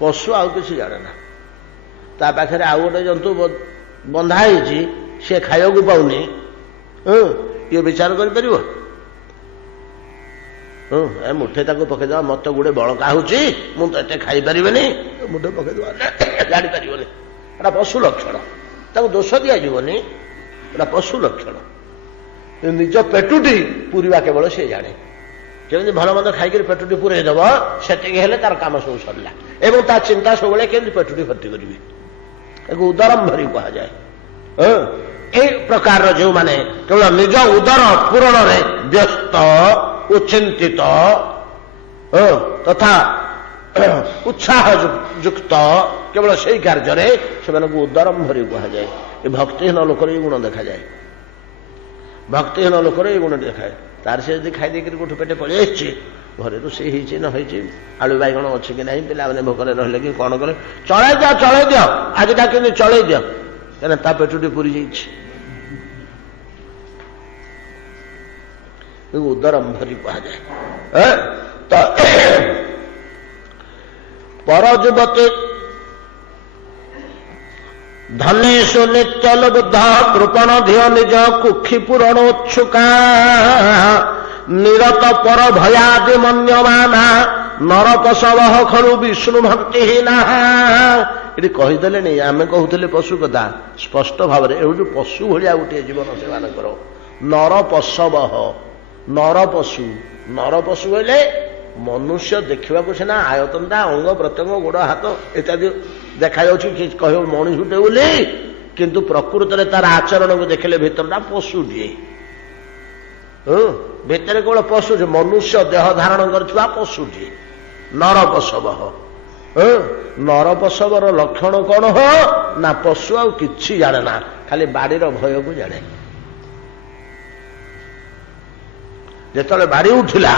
ପଶୁ ଆଉ କିଛି ଜାଣେ ନା। ତା ପାଖରେ ଆଉ ଗୋଟେ ଜନ୍ତୁ ବନ୍ଧା ହେଇଛି, ସେ ଖାଇବାକୁ ପାଉନି, ଇଏ ବିଚାର କରିପାରିବ? ଏ ମୁଠେ ତାକୁ ପକେଇଦବା, ମତେ ଗୋଟେ ବଳକା ହଉଛି, ମୁଁ ତ ଏତେ ଖାଇପାରିବିନି, ମୁଠେ ପକେଇଦବା, ଜାଣିପାରିବନି। ଏଟା ପଶୁ ଲକ୍ଷଣ, ତାକୁ ଦୋଷ ଦିଆଯିବନି, ଏଟା ପଶୁ ଲକ୍ଷଣ। ନିଜ ପେଟୁଟି ପୁରିବା କେବଳ ସେ ଜାଣେ। କେମିତି ଭଲ ମନ୍ଦ ଖାଇକରି ପେଟୁଟି ପୁରେଇ ଦବ, ସେତିକି ହେଲେ ତାର କାମ ସବୁ ସରିଲା। ଏବଂ ତା ଚିନ୍ତା ସବୁବେଳେ କେମିତି ପେଟୁଟି ଭର୍ତ୍ତି କରିବି, ତାକୁ ଉଦରମ୍ଭରି କୁହାଯାଏ। এই ପ୍ରକାରର ଯେଉଁମାନେ କେବଳ ନିଜ ଉଦର ପୂରଣରେ ବ୍ୟସ୍ତ ଉଚିନ୍ତିତ ତଥା ଉତ୍ସାହ ଯୁକ୍ତ କେବଳ ସେଇ କାର୍ଯ୍ୟରେ ସେମାନଙ୍କୁ ଉଦରମ୍ଭରି କୁହାଯାଏ। ଏ ଭକ୍ତିହୀନ ଲୋକର ଏଇ ଗୁଣ ଦେଖାଯାଏ। ଭକ୍ତିହୀନ ଲୋକର ଏଇ ଗୁଣ ଦେଖାଏ। ତାର ସେ ଯଦି ଖାଇଦେଇକରି ଗୋଠୁ ପେଟେ ପଳେଇ ଆସିଛି, ଘରେ ରୋଷେଇ ହେଇଛି ନ ହେଇଛି, ଆଳୁ ବାଇଗଣ ଅଛି କି ନାହିଁ, ପିଲାମାନେ ଭୋକରେ ରହିଲେ କି କଣ କଲେ, ଚଳେଇ ଦିଅ ଆଜିଟା କେମିତି ଚଳେଇ ଦିଅ, କାହିଁକିନା ତା ପେଟୁଟି ପୁରି ଯାଇଛି। ଉଦରମ୍ଭରି କୁହାଯାଏ। ତ ପର ଯୁବତୀ ଧନେଷୁ ନିତ୍ୟଲ ବୁଦ୍ଧ କୃପଣ ଧିଅ ନିଜ କୁକ୍ଷି ପୂରଣ ଉତ୍ସୁକା। ନିରତ ପର ଭୟାଦି ମନ୍ୟମାନା ନରପଶବ ଖଳୁ ବିଷ୍ଣୁ ଭକ୍ତିହୀନା। ଏଠି କହିଦେଲେଣି, ଆମେ କହୁଥିଲେ ପଶୁ କଥା, ସ୍ପଷ୍ଟ ଭାବରେ ଏଉଠୁ ପଶୁ ଭଳିଆ ଗୋଟିଏ ଜୀବନ ସେମାନଙ୍କର। ନରପଶବ, ନରପଶୁ, ନରପଶୁ କହିଲେ ମନୁଷ୍ୟ ଦେଖିବାକୁ ସିନା ଆୟତନଟା, ଅଙ୍ଗ ପ୍ରତ୍ୟଙ୍ଗ, ଗୋଡ ହାତ ଇତ୍ୟାଦି ଦେଖାଯାଉଛି, କହିବ ମଣିଷଟେ ବୋଲି, କିନ୍ତୁ ପ୍ରକୃତରେ ତାର ଆଚରଣକୁ ଦେଖିଲେ ଭିତରଟା ପଶୁଟିଏ। ଭିତରେ କେବଳ ପଶୁ, ମନୁଷ୍ୟ ଦେହ ଧାରଣ କରିଥିବା ପଶୁଟିଏ। ନରପଶବ, ନରପଶବର ଲକ୍ଷଣ କଣ ନା ପଶୁ ଆଉ କିଛି ଜାଣେ ନା, ଖାଲି ବାଡିର ଭୟକୁ ଜାଣେ। ଯେତେବେଳେ ବାଡି ଉଠିଲା,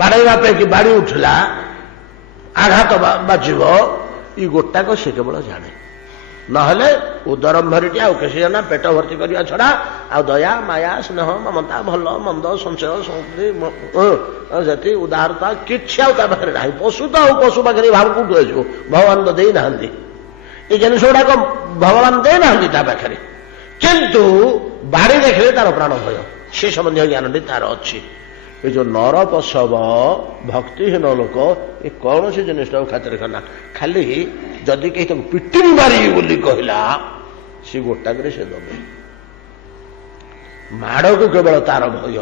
ବାଡେଇବା ପାଇଁ ବାଡି ଉଠିଲା, ଆଘାତ ବାଜିବ, ଇ ଗୋଟାକ ସେ କେବଳ ଜାଣେ। ନହେଲେ ଉଦରମ୍ଭରିଟି ଆଉ କିଛି ଜାଣେ, ପେଟ ଭର୍ତ୍ତି କରିବା ଛଡା ଆଉ ଦୟା ମାୟା ସ୍ନେହ ମମତା ଭଲ ମନ୍ଦ ସଂଶୟ ସେଠି ଉଦାରତା କିଛି ଆଉ ତା ପାଖରେ ନାହିଁ। ପଶୁ ତ ଆଉ ପଶୁ ପାଖରେ ଭାବ କୋଉଠୁ ଆସିବ? ଭଗବାନ ତ ଦେଇନାହାନ୍ତି ଏ ଜିନିଷ ଗୁଡାକ, ଭଗବାନ ଦେଇନାହାନ୍ତି ତା ପାଖରେ। କିନ୍ତୁ ବାଡି ଦେଖିଲେ ତାର ପ୍ରାଣ ଭୟ, ସେ ସମ୍ବନ୍ଧୀୟ ଜ୍ଞାନଟି ତାର ଅଛି। ଏ ଯୋଉ ନରପଶବ ଭକ୍ତିହୀନ ଲୋକ, ଏ କୌଣସି ଜିନିଷଟାକୁ ଖାତିର କରେନା। ଖାଲି ଯଦି କେହି ତାକୁ ପିଟିଂ ମାରିବି ବୋଲି କହିଲା, ସେ ଗୋଟାକରେ ସେ ଦବେ। ମାଡ଼କୁ କେବଳ ତାର ଭୟ।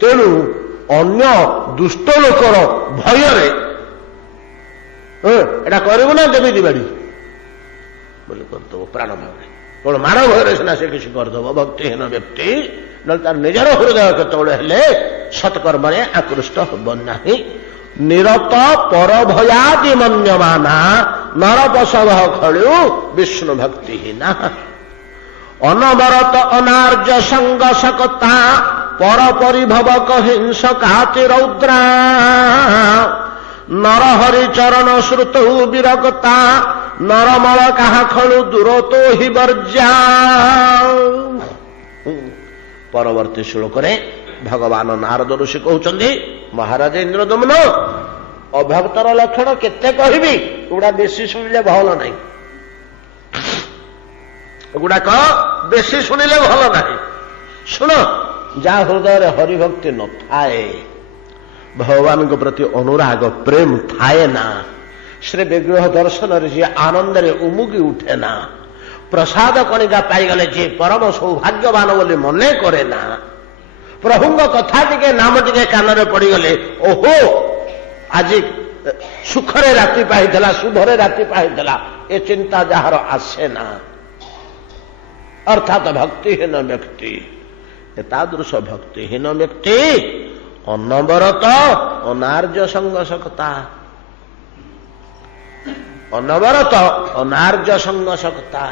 ତେଣୁ ଅନ୍ୟ ଦୁଷ୍ଟ ଲୋକର ଭୟରେ ଏଟା କରିବୁ ନା ଦେବି ଦିବାଡି ବୋଲି କରିଦେବ ପ୍ରାଣ ଭାବରେ। କେବଳ ମାଡ଼ ଭୟରେ ସିନା ସେ କିଛି କରିଦେବ ଭକ୍ତିହୀନ ବ୍ୟକ୍ତି, ନହେଲେ ତାର ନିଜର ହୃଦୟ କେତେବେଳେ ହେଲେ ସତ୍କର୍ମରେ ଆକୃଷ୍ଟ ହେବ ନାହିଁ। ନିରତ ପରଭୟାଦି ମନ୍ୟମାନା ନରପଶବ ଖଳୁ ବିଷ୍ଣୁ ଭକ୍ତିହୀନା। ଅନବରତ ଅନାର୍ଯ୍ୟ ସଙ୍ଗ ସକତା ପର ପରିଭବକ ହିଂସ କାତି ରୌଦ୍ରା ନରହରି ଚରଣ ଶ୍ରୁତ ବିରକତା ନରମଳ କାହା ଖଳୁ ଦୂରତୋ ହି ବର୍ଜା। ପରବର୍ତ୍ତୀ ଶ୍ଲୋକରେ ଭଗବାନ ନାରଦ ଋଷି କହୁଛନ୍ତି, ମହାରାଜ ଇନ୍ଦ୍ରଦମନ, ଅଭକ୍ତର ଲକ୍ଷଣ କେତେ କହିବି, ଏଗୁଡା ବେଶୀ ଶୁଣିଲେ ଭଲ ନାହିଁ, ଏଗୁଡାକ ବେଶୀ ଶୁଣିଲେ ଭଲ ନାହିଁ। ଶୁଣ, ଯାହା ହୃଦୟରେ ହରିଭକ୍ତି ନଥାଏ, ଭଗବାନଙ୍କ ପ୍ରତି ଅନୁରାଗ ପ୍ରେମ ଥାଏ ନା, ଶ୍ରୀ ବିଗ୍ରହ ଦର୍ଶନରେ ଯିଏ ଆନନ୍ଦରେ ଉମୁକି ଉଠେ ନା, ପ୍ରସାଦ କଣିକା ପାଇଗଲେ ଯିଏ ପରମ ସୌଭାଗ୍ୟବାନ ବୋଲି ମନେ କରେ ନା, ପ୍ରଭୁଙ୍କ କଥା ଟିକେ ନାମ ଟିକେ କାନରେ ପଡିଗଲେ ଓହୋ ଆଜି ସୁଖରେ ରାତି ପାଇଥିଲା, ଶୁଭରେ ରାତି ପାଇଥିଲା, ଏ ଚିନ୍ତା ଯାହାର ଆସେ ନା, ଅର୍ଥାତ ଭକ୍ତିହୀନ ବ୍ୟକ୍ତି, ଏତାଦୃଶ ଭକ୍ତିହୀନ ବ୍ୟକ୍ତି ଅନବରତ ଅନାର୍ଯ୍ୟ ସଙ୍ଗ ସକତା, ଅନବରତ ଅନାର୍ଯ୍ୟ ସଙ୍ଗ ସକତା।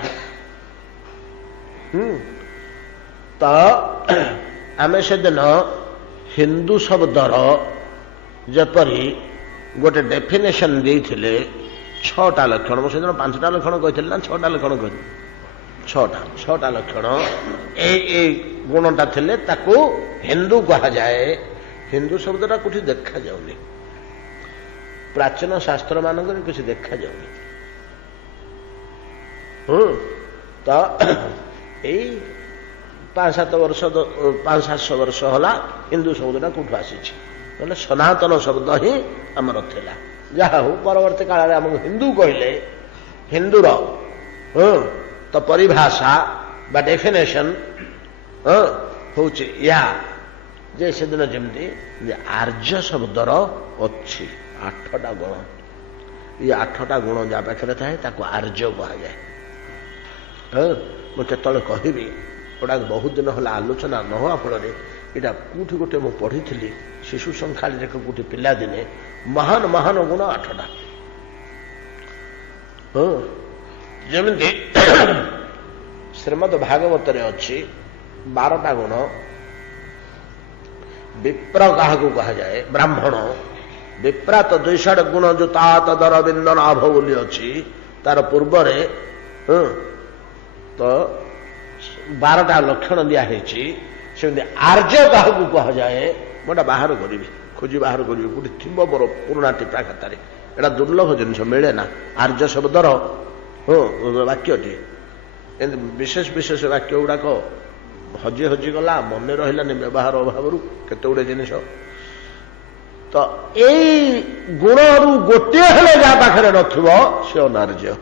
ତ ଆମେ ସେଦିନ ହିନ୍ଦୁ ଶବ୍ଦର ଯେପରି ଗୋଟେ ଡେଫିନେସନ ଦେଇଥିଲେ 6ଟା ଲକ୍ଷଣ, ମୁଁ ସେଦିନ 5ଟା ଲକ୍ଷଣ କହିଥିଲି ନା 6ଟା ଲକ୍ଷଣ କହିଥିଲି, 6ଟା ଲକ୍ଷଣ, ଏଇ ଗୁଣଟା ଥିଲେ ତାକୁ ହିନ୍ଦୁ କୁହାଯାଏ। ହିନ୍ଦୁ ଶବ୍ଦଟା କୋଉଠି ଦେଖାଯାଉନି, ପ୍ରାଚୀନ ଶାସ୍ତ୍ର ମାନଙ୍କରେ କିଛି ଦେଖାଯାଉନି। ତ ଏଇ 5-7 ବର୍ଷ 500-700 ବର୍ଷ ହେଲା ହିନ୍ଦୁ ଶବ୍ଦଟା କୋଉଠୁ ଆସିଛି, ନହେଲେ ସନାତନ ଶବ୍ଦ ହିଁ ଆମର ଥିଲା। ଯାହା ହଉ ପରବର୍ତ୍ତୀ କାଳରେ ଆମକୁ ହିନ୍ଦୁ କହିଲେ, ହିନ୍ଦୁର ତ ପରିଭାଷା ବା ଡେଫିନେସନ ହଉଛି ୟା ଯେ ସେଦିନ ଯେମିତି ଆର୍ଯ୍ୟ ଶବ୍ଦର ଅଛି 8ଟା ଗୁଣ, ଏ 8ଟା ଗୁଣ ଯାହା ପାଖରେ ଥାଏ ତାକୁ ଆର୍ଯ୍ୟ କୁହାଯାଏ। ମୁଁ କେତେବେଳେ କହିବି, ଗୋଟା ବହୁତ ଦିନ ହେଲା ଆଲୋଚନା ନ ହେବା ଫଳରେ ଏଇଟା କୋଉଠି ଗୋଟେ ମୁଁ ପଢିଥିଲି ଶିଶୁ ସଂଖ୍ୟାଳୀରେ କୋଉଠି ପିଲାଦିନେ, ମହାନ ମହାନ ଗୁଣ 8ଟା। ଯେମିତି ଶ୍ରୀମଦ୍ ଭାଗବତରେ ଅଛି 12ଟା ଗୁଣ। ବିପ୍ର କାହାକୁ କୁହାଯାଏ? ବ୍ରାହ୍ମଣ। ବିପ୍ରାତ 200 ଗୁଣ ଯୋଉ ତାତଦର ବିନ୍ଦନ ଆଭ ବୋଲି ଅଛି, ତାର ପୂର୍ବରେ ତ 12ଟା ଲକ୍ଷଣ ଦିଆହେଇଛି। ସେମିତି ଆର୍ଯ୍ୟ କାହାକୁ କୁହାଯାଏ? ମୁଁ ଏଟା ବାହାର କରିବି, ଖୋଜି ବାହାର କରିବି, କୋଉଠି ଥିବ ମୋର ପୁରୁଣା ଟିପା ଖାତାରେ, ଏଟା ଦୁର୍ଲଭ ଜିନିଷ, ମିଳେ ନା ଆର୍ଯ୍ୟ ଶବ୍ଦର ବାକ୍ୟଟି। ଏମିତି ବିଶେଷ ବିଶେଷ ବାକ୍ୟ ଗୁଡାକ ହଜି ହଜିଗଲା, ମନେ ରହିଲାନି ବ୍ୟବହାର ଅଭାବରୁ କେତେ ଗୁଡେ ଜିନିଷ। ତ ଏଇ ଗୁଣରୁ ଗୋଟିଏ ହେଲେ ଯାହା ପାଖରେ ନଥିବ ସେ ଅନାର୍ଯ୍ୟ।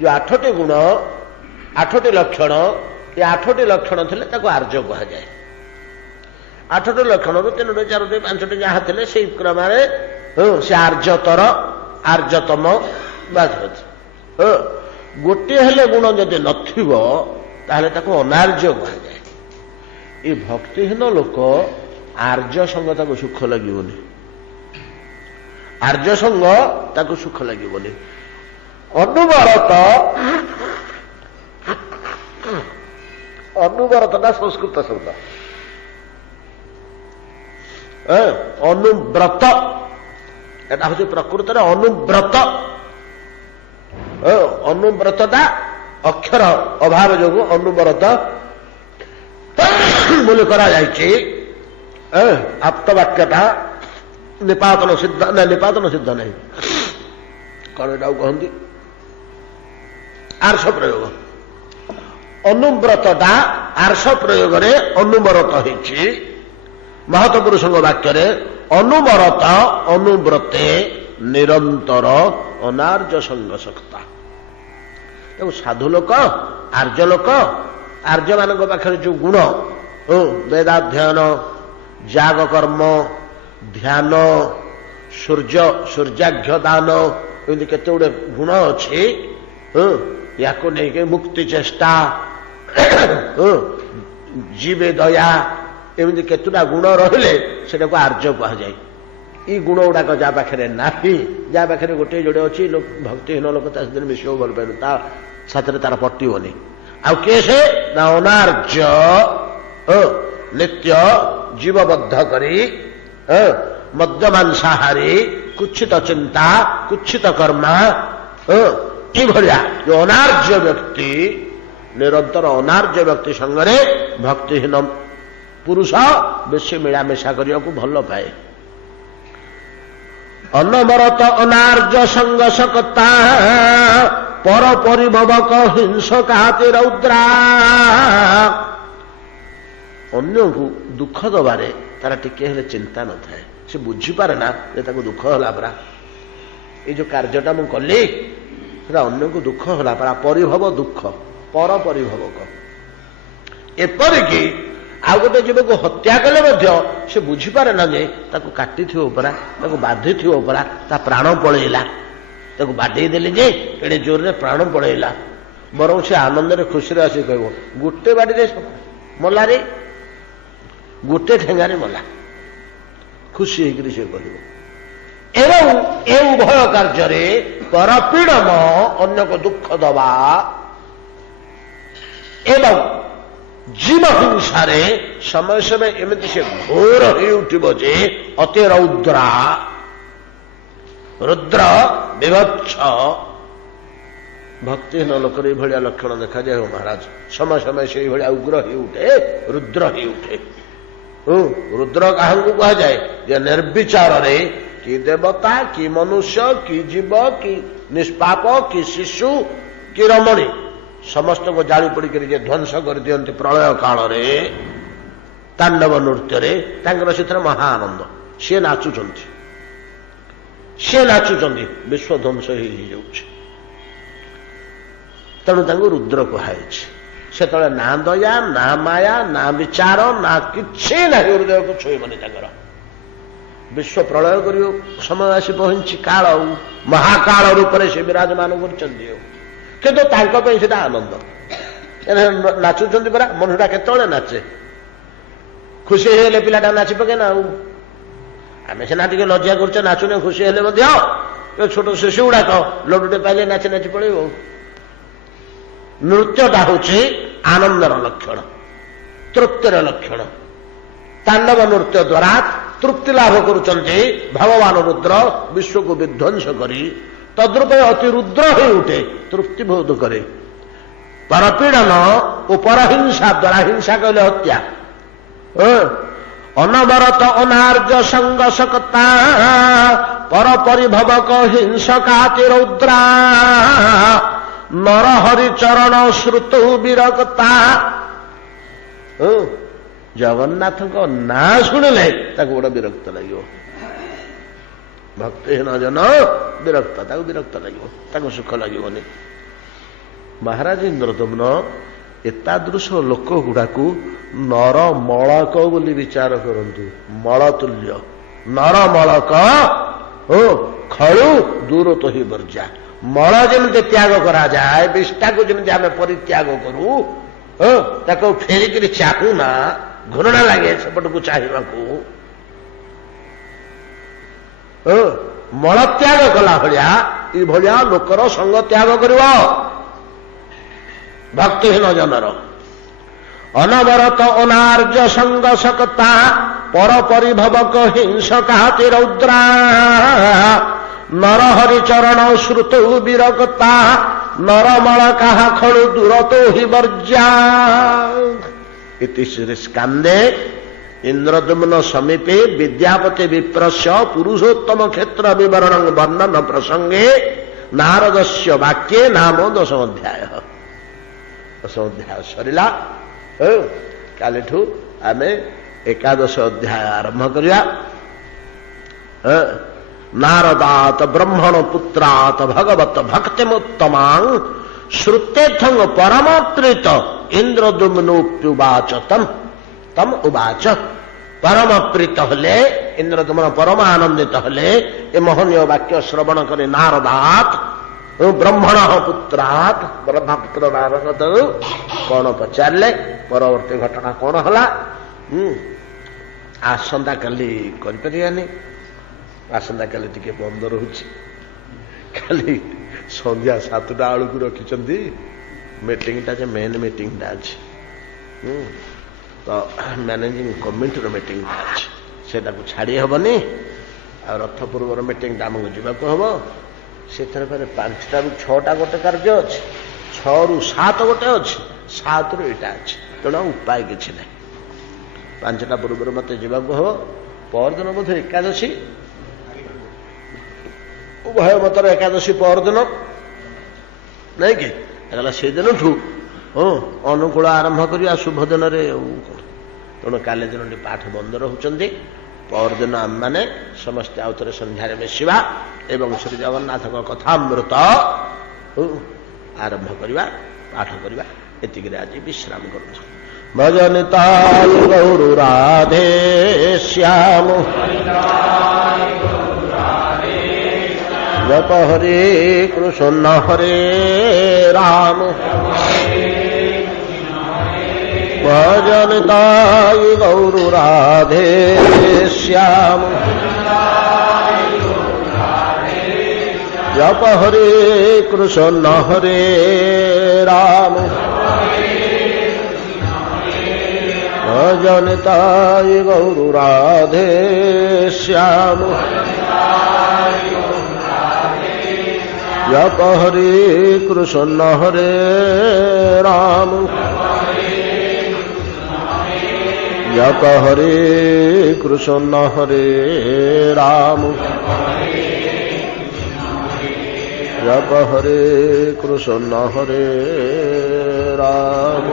ଯୋଉ 8ଟି ଗୁଣ, 8ଟି ଲକ୍ଷଣ, ଏ 8ଟି ଲକ୍ଷଣ ଥିଲେ ତାକୁ ଆର୍ଯ୍ୟ କୁହାଯାଏ। 8ଟି ଲକ୍ଷଣରୁ 3ଟି 4ଟି 5ଟି ଯାହା ଥିଲେ ସେଇ କ୍ରମରେ ସେ ଆର୍ଯ୍ୟତର ଆର୍ଯ୍ୟତମ ବାଧୁଛି। ଗୋଟିଏ ହେଲେ ଗୁଣ ଯଦି ନଥିବ ତାହେଲେ ତାକୁ ଅନାର୍ଯ୍ୟ କୁହାଯାଏ। ଏ ଭକ୍ତିହୀନ ଲୋକ ଆର୍ଯ୍ୟ ସଙ୍ଗ ତାକୁ ସୁଖ ଲାଗିବନି, ଆର୍ଯ୍ୟ ସଙ୍ଗ ତାକୁ ସୁଖ ଲାଗିବନି। ଅନୁବରତ, ଅନୁବରତଟା ସଂସ୍କୃତ ଶବ୍ଦ। ଅନୁବ୍ରତ ଏଟା ହଉଛି ପ୍ରକୃତରେ ଅନୁବ୍ରତ। ଅନୁବ୍ରତଟା ଅକ୍ଷର ଅଭାବ ଯୋଗୁଁ ଅନୁବରତ ବୋଲି କରାଯାଇଛି। ଆପ୍ତ ବାକ୍ୟଟା ନିପାତନ ସିଦ୍ଧ, ନା ନିପାତନ ସିଦ୍ଧ ନାହିଁ, କଣ ଏଟାକୁ କହନ୍ତି, ଆର୍ଷ ପ୍ରୟୋଗ। ଅନୁବ୍ରତଟା ଆର୍ଷ ପ୍ରୟୋଗରେ ଅନୁବରତ ହେଇଛି। ମହତ ପୁରୁଷଙ୍କ ବାକ୍ୟରେ ଅନୁବରତ ଅନୁବ୍ରତେ ନିରନ୍ତର ଅନାର୍ଯ୍ୟ ସଙ୍ଗ ସକ୍ତା। ତେଣୁ ସାଧୁ ଲୋକ, ଆର୍ଯ୍ୟ ଲୋକ, ଆର୍ଯ୍ୟ ମାନଙ୍କ ପାଖରେ ଯୋଉ ଗୁଣ, ବେଦାଧ୍ୟୟନ, ଯାଗ କର୍ମ, ଧ୍ୟାନ, ସୂର୍ଯ୍ୟାଘ୍ୟ ଦାନ, ଏମିତି କେତେ ଗୁଡେ ଗୁଣ ଅଛି। ୟାକୁ ନେଇକି ମୁକ୍ତି ଚେଷ୍ଟା, ଜୀବେ ଦୟା, ଏମିତି କେତେଟା ଗୁଣ ରହିଲେ ସେଟାକୁ ଆର୍ଯ୍ୟ କୁହାଯାଏ। ଏଇ ଗୁଣ ଗୁଡାକ ଯାହା ପାଖରେ ନାହିଁ, ଯାହା ପାଖରେ ଗୋଟିଏ ଯୋଡେ ଅଛି, ଭକ୍ତିହୀନ ଲୋକ ତା ସାଥିରେ ମିଶିବାକୁ ଭଲ ପାଇବ, साथरे तार पट्टिबनी आउ किए से ना अनार्य नित्य जीवबद्ध करी मद्य मांसाहारी कुच्छित चिंता कुच्छित कर्मा भलिया जो अनार्य व्यक्ति निरंतर अनार्य व्यक्ति संगे भक्तिहीन पुरुष बेसी मिलामिशा करने को भल पाए अनवरत अनार्य संग सकता पर परिभवक हिंसकाति रौद्रा अन्य को दुख दबारे तार टिके हेले चिंता न थाए से बुझीपारे ना दुख होला परा ये जो कार्यटा मु कली अन्य को दुख होला परा परिभव दुख पर परिभवक एपरिकी आउ गोटे जीव को हत्या कले से बुझीपारे ना जे काटी परा बाधी परा ता प्राण पलैला बाडे देले जे एडे जोर रे प्राण पलैला बरं से आनंद खुशी आसी कह गोटे बाड़ी मला रे गोटे ठेंगारे मला खुशी होकर से कह एवं ए उभय कार्य परपीड़न अन्य को दुख दबा एवं जीव हिंसा समय समय एमती से घोर हो उठिब जे अति रौद्रा रुद्र विभत्स भक्तिहीन लोक भाया लक्षण देखा जाए महाराज समय समय से भाया उग्र ही उठे रुद्र ही उठे रुद्र क्या कह जाए जे निर्विचार रे कि देवता कि मनुष्य कि जीव कि निष्पाप कि शिशु कि रमणी समस्त को जाली पड़ी जे ध्वंस कर दियंती प्रलय काल रे तांडव नृत्य रे से महा आनंद सी नाचुंट विश्व ध्वंस हो तेणु रुद्र कहुई से ना दया ना माया ना विचार ना किसी ना हृदय को छुईबनी विश्व प्रलय कर समय आसी पहुंची काल महाकाल रूप से विराजमान कर आनंद नाचुंट परा मनुष्यटा केतले नाचे खुशी हेले पिलाटा नाची पके ना आम सीना टे लज्जा कर नाचुने खुशी हेले छोट शिशु गुड़ाक लड्डुटे पाइले नाची नाची पड़े नृत्यटा हूँ आनंदर लक्षण तृप्तिर लक्षण तांडव नृत्य द्वारा तृप्ति लाभ करुचंती भगवान रुद्र विश्व को विध्वंस करी तद्रूप अति रुद्र हो उठे तृप्ति बोध करे परपीड़न और परहिंसा द्वारा हिंसा कहले हत्या अनवरत अनार्य संग सकता पर परिभवक हिंसकाति रौद्रा नर हरिचरण श्रुतु विरक्ता जगन्नाथ ना शुणिले बड़ विरक्त लगे भक्तिहीन जन विरक्त विरक्त लगे सुख लगे महाराज इंद्रदम्न एतादृश लोक गुड़ाक नर मलक बोली विचार करंतु मलतुल्य नर मलक हो खलु दूर तो ही वर्जा मल जमी त्याग करा जाए विष्टा को जमी आम परित्याग करू फेरिक चाहू ना घृणा लगे सेपट को चाहिए मल त्याग कला भाया लोकर संग त्याग कर भक्तिहीन जनर अनवरत अनार्य संग सकता पर परिभवक हिंसकाति रौद्रा नर हरिचरण श्रुतु विरक्ता नरमल कहा खलु दूरतो हि वर्ज्या इति श्री स्कंदे इंद्रदुम्न समीपे विद्यापति विप्रस्य पुरुषोत्तम क्षेत्र विवरण वर्णन प्रसंगे नारदस्य वाक्ये नाम 10 अध्याय 10 अध्याय सरिला कालिठू आमे 11 अध्याय आरंभ करिया नारदात ब्रह्मण पुत्रात भगवत भक्तिमुत्तमां श्रुतेथंग परमप्रीत इंद्रदुम्नोप्युवाच तम उवाच परम प्रीत हेले इंद्रदुम्न परम आनंदित हेले ए मोहनीय वाक्य श्रवण करे नारदात ब्रह्मण पुत्रात ब्रह्मपुत्र नारद कौन पचारे परवर्ती घटना कौन है आसंता काली करें आसंता काली टे बंद रोचे खाली संध्या 7टा बेलू रखिंट मीटिंगटा जे मेन मीटिंगटा अच्छे तो मैनेजिंग कमिटीर मीटिंगटा अच्छे से छाड़ी हेनी आ रथ पूर्वर मीटिंगटा आमको जावाक हम से 5टा रू 6टा गोटे कार्य अच्छे 6 रू 7 गोटे अच्छे 7 रू एटा अच्छे तेणु उपाय किसी ना 5टा पूर्व मत जावाक हम परदिन बोध एकादशी उभय मतर एकादशी परदिन नहीं कि से दिन ठू अनुकूल आरंभ करिया शुभ दिन तेणु काली दिन पाठ बंद रोचते परदिन आम मैंने समस्ते आउ थे संध्यार मिशा एवं श्री जगन्नाथ कथामृत आरंभ करवा पाठ करवा एतिक आज विश्राम करूँ भजनिताय गौर राधे श्याम जप हरे कृष्ण हरे राम भजनिताय गौर राधे श्याम जप हरे कृष्ण हरे राम भजनिताय गौर राधे श्याम जप हरे कृष्ण हरे राम जप हरे कृष्ण हरे राम जप हरे कृष्ण हरे राम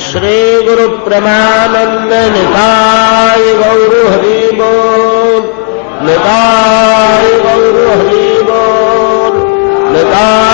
श्री गुरु प्रेमानंद निताय गौर हरि बोल निताय गौर हरि बोल निताय